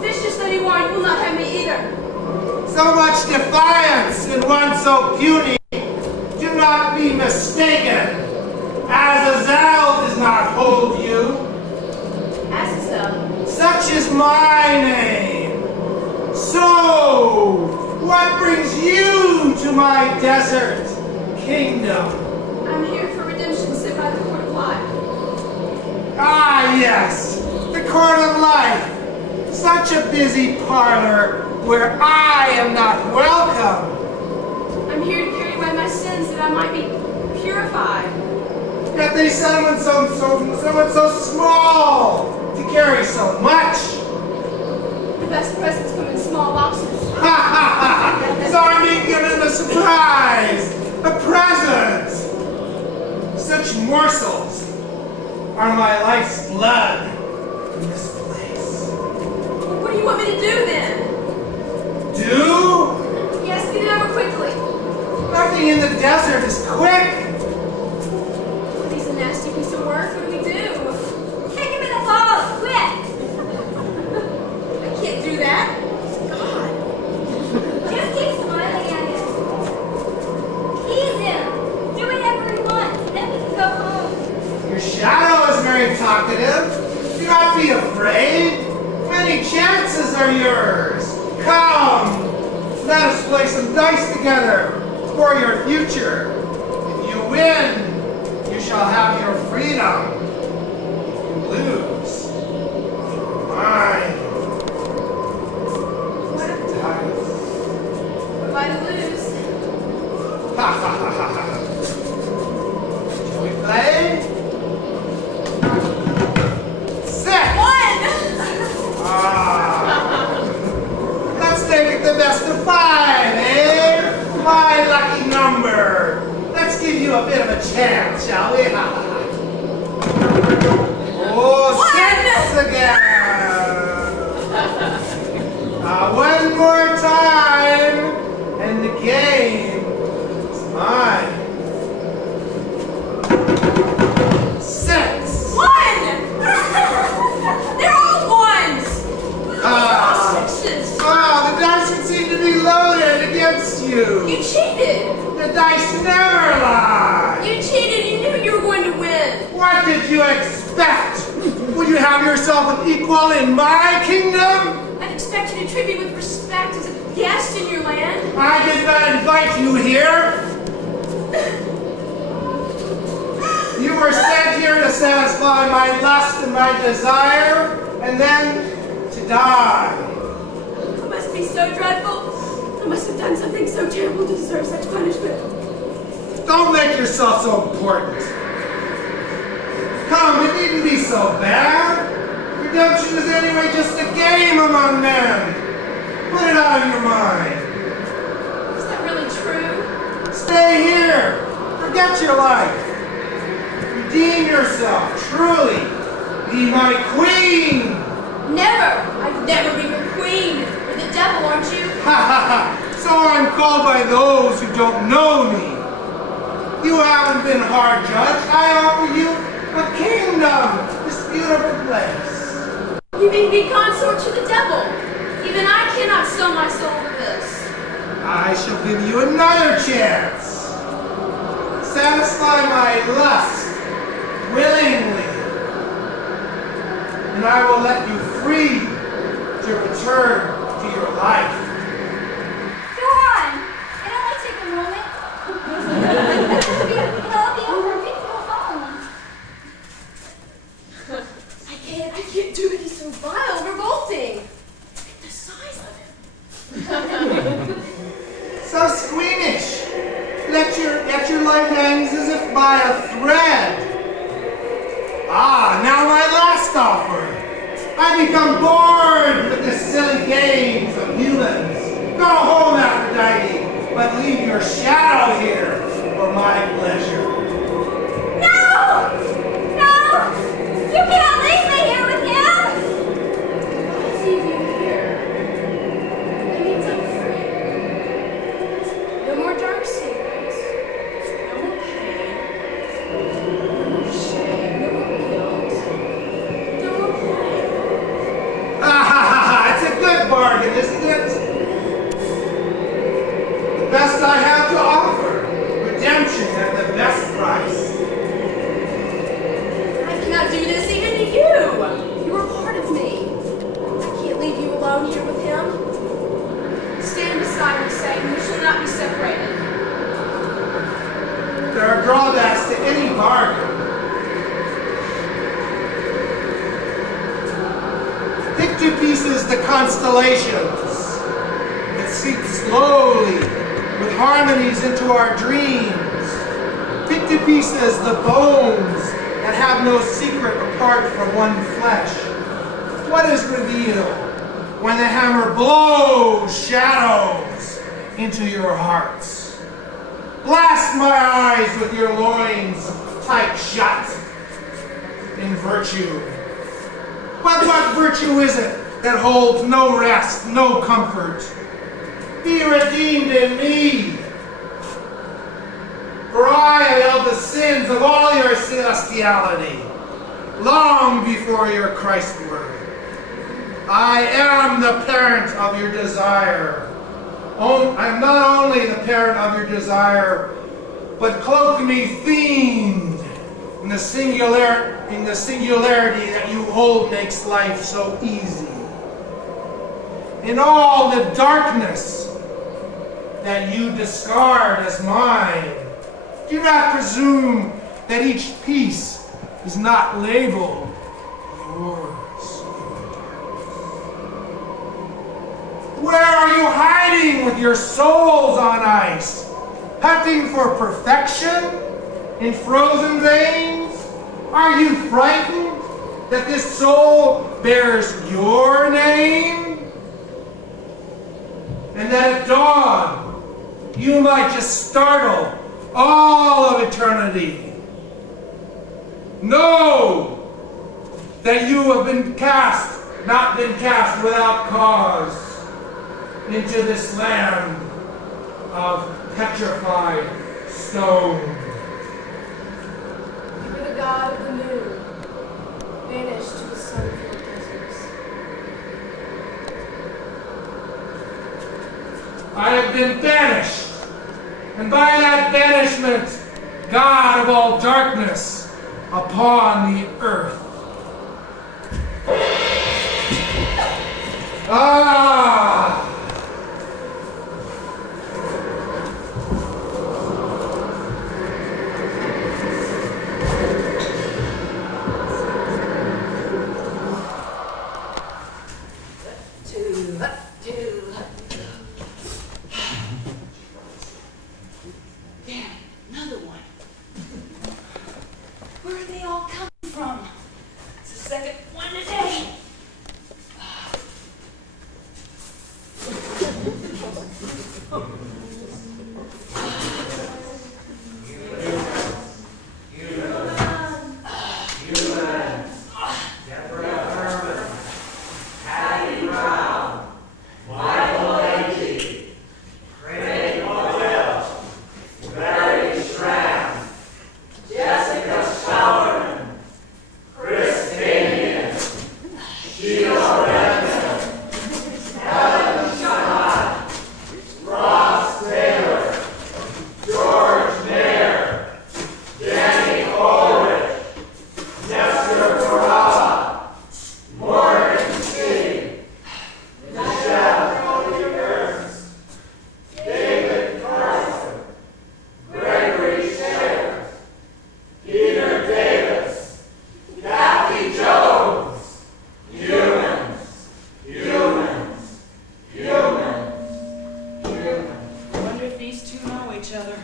Vicious 31 will not have me either. So much defiance in one so puny. Do not be mistaken. Azazel does not hold you. Azazel? Such is my name. So, what brings you to my desert kingdom? I'm here for redemption sent by the court of life. Ah, yes, the court of life. Such a busy parlor where I am not welcome. I'm here to carry away my sins that I might be purified. Yet they summon someone so small to carry so much. The best presents come in small boxes. Ha ha ha! So I'm being given a surprise, a present. Such morsels are my life's blood in this place. What do you want me to do then? Do? Yes, get it over quickly. Nothing in the desert is quick. He's a nasty piece of work. What do we do? Kick him in the balls, quick! I can't do that. God. Just keep smiling at him. Tease him. Do whatever he wants, then we can go home. Your shadow is very talkative. Do not be afraid. Many chances are yours. Come. Let us play some dice together for your future. If you win, you shall have your freedom. If you lose, mine. What if I lose? Ha ha ha ha ha. Shall we play? 6! 1! Let's make it the best of 5, eh? My lucky number. Let's give you a bit of a chance, shall we? Oh, 6 again. One more time, and the game is mine. 6. 1! They're all 1s! All 6s! The dice seem to be loaded against you. You cheated! The dice never lie. You cheated! You knew you were going to win! What did you expect? Would you have yourself an equal in my kingdom? I'd expect you to treat me with respect as a guest in your land. I did not invite you here. You were sent here to satisfy my lust and my desire, and then to die. It must be so dreadful. I must have done something so terrible to deserve such punishment. Don't make yourself so important. Come, it needn't be so bad. Redemption is anyway just a game among men. Put it out of your mind. Is that really true? Stay here. Forget your life. Redeem yourself, truly. Be my queen. Never! I'd never be your queen. You're the devil, aren't you? Ha ha ha. So called by those who don't know me. You haven't been hard judged. I offer you a kingdom, this beautiful place. You may be consort to the devil. Even I cannot sell my soul for this. I shall give you another chance. Satisfy my lust willingly, and I will let you free to return to your life. Go on. It only take a moment. It'll be over. We can go home. I can't do it. He's so vile, revolting. Look at the size of him. So squeamish. Let your life hangs as if by a thread. Ah, now my last offer. I become bored with the silly games of humans. Go home, Aphrodite, but leave your shadow here for my pleasure. No! No! You can't leave me here with him! I'll leave you here. That means I'm free. No more dark secrets. No more pain. No more shame. No more guilt. No more blame. Ha ha ha ha! It's a good bargain, isn't it? The best I have to offer. Redemption at the best price. I cannot do this even to you. You are part of me. I can't leave you alone here with him. Stand beside me, Satan. You shall not be separated. There are drawbacks to any bargain. Pick to pieces the constellations that seep slowly with harmonies into our dreams. Pick to pieces the bones that have no secret apart from one flesh. What is revealed when the hammer blows shadows into your hearts? Blast my eyes with your loins tight shut in virtue. But what virtue is it that holds no rest, no comfort? Be redeemed in me. For I held the sins of all your celestiality long before your Christ word. I am the parent of your desire. I am not only the parent of your desire, but cloak me fiend in the singularity that you hold makes life so easy. In all the darkness that you discard as mine, do not presume that each piece is not labeled yours. Where are you hiding with your souls on ice? Hunting for perfection in frozen veins? Are you frightened that this soul bears your name? And that at dawn, you might just startle all of eternity. Know that you have been cast, not been cast without cause, into this land of petrified stone. You are the god of the moon, banished to the sun-filled deserts. I have been banished. And by that banishment, God of all darkness upon the earth. Ah! Patti, Michael, Agee, Craig, each other.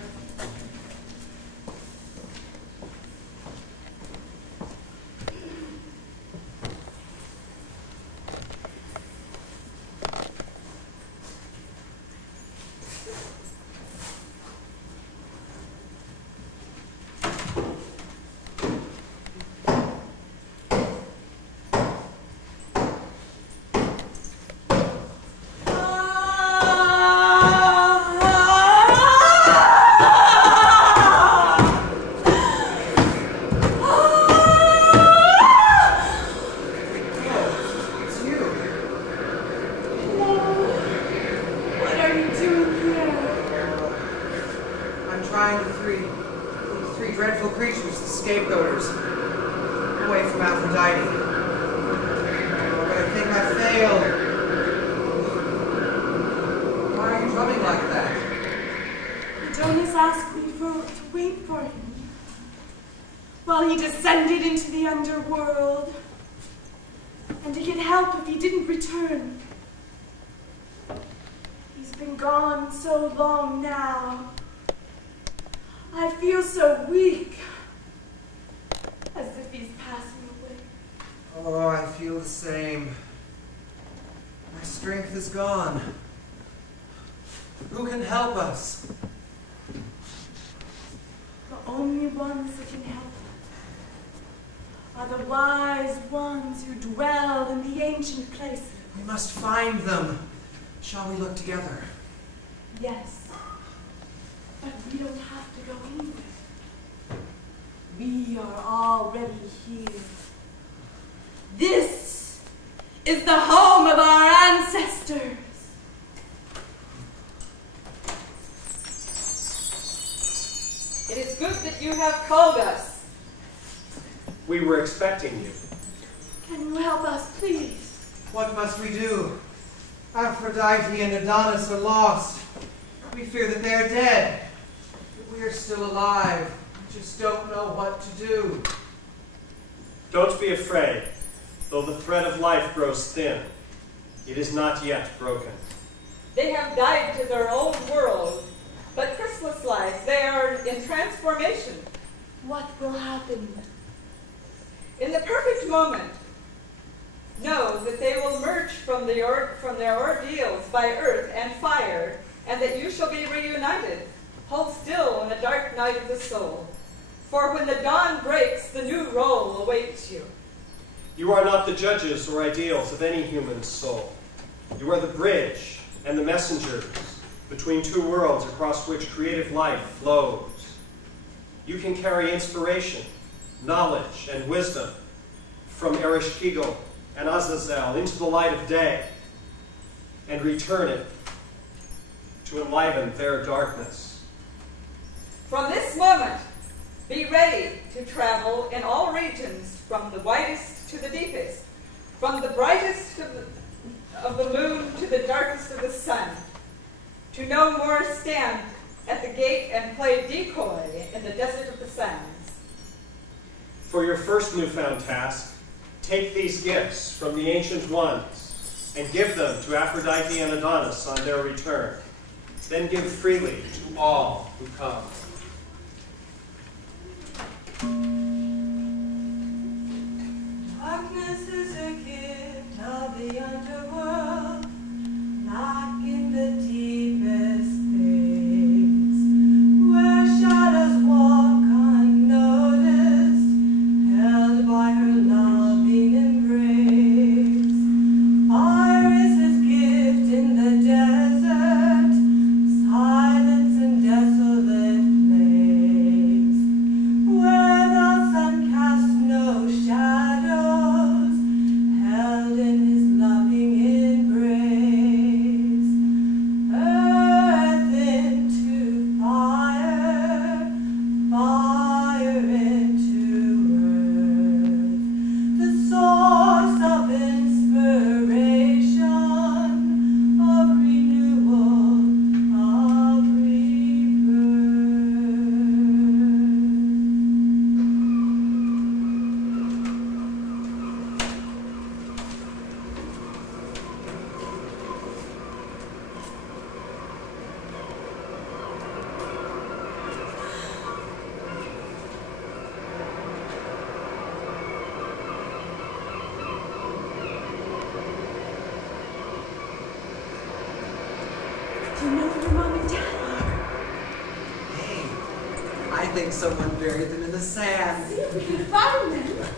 three dreadful creatures, the Scapegoaters, away from Aphrodite. Oh, but I think I failed. Why are you drumming like that? Adonis asked me to wait for him while he descended into the underworld, and to get help if he didn't return. He's been gone so long now. I feel so weak, as if he's passing away. Oh, I feel the same. My strength is gone. Who can help us? The only ones that can help are the wise ones who dwell in the ancient places. We must find them. Shall we look together? Yes, but we don't have to go anywhere. We are already here. This is the home of our ancestors. It is good that you have called us. We were expecting you. Can you help us, please? What must we do? Aphrodite and Adonis are lost. We fear that they are dead. But we are still alive. We just don't know what to do. Don't be afraid. Though the thread of life grows thin, it is not yet broken. They have died to their own world, but Christless-like, they are in transformation. What will happen? In the perfect moment, know that they will emerge from their ordeals by earth and fire, and that you shall be reunited. Hold still in the dark night of the soul. For when the dawn breaks, the new role awaits you. You are not the judges or ideals of any human soul. You are the bridge and the messengers between two worlds across which creative life flows. You can carry inspiration, knowledge, and wisdom from Ereshkigal and Azazel into the light of day, and return it to enliven their darkness. From this moment, be ready to travel in all regions, from the widest to the deepest, from the brightest of the moon to the darkest of the sun. To no more stand at the gate and play decoy in the desert of the sands. For your first newfound task, take these gifts from the Ancient Ones and give them to Aphrodite and Adonis on their return. Then give freely to all who come. Darkness is a gift of the underworld, like in the deepest things, where shadows walk unnoticed, held by her loving embrace. Fire is his gift in the desert, silence and desolate place, where the sun casts no shadows, held in his loving think someone buried them in the sand. See if we can find them.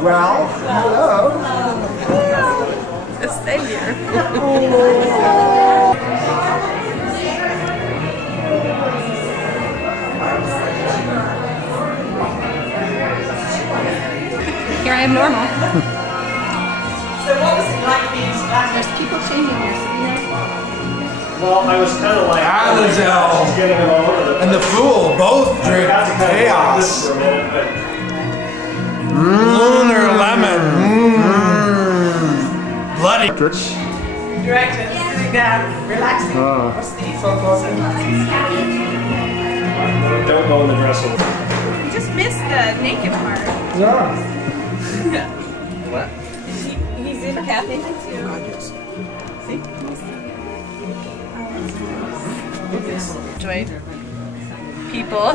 Well, hello. The savior. Here I am normal. So what was it like being back? There's people changing here, so Well, I was kind of like Azazel getting along and the fool both drink chaos. For a minute, but Lunar lemon. Bloody. Director, sitting down, relaxing. What's the don't go in the dressing room. You just missed the naked part. Yeah. What? He's in Kathy. See? Enjoyed people.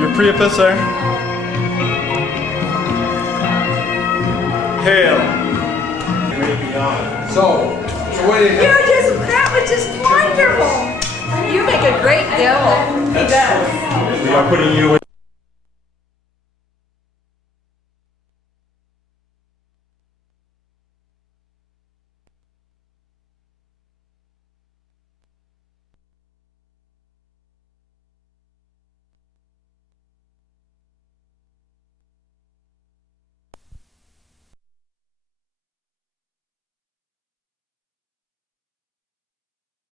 Your Priestess, sir. Hail. So what do you think? That was just wonderful. you make a great devil. We are putting you in.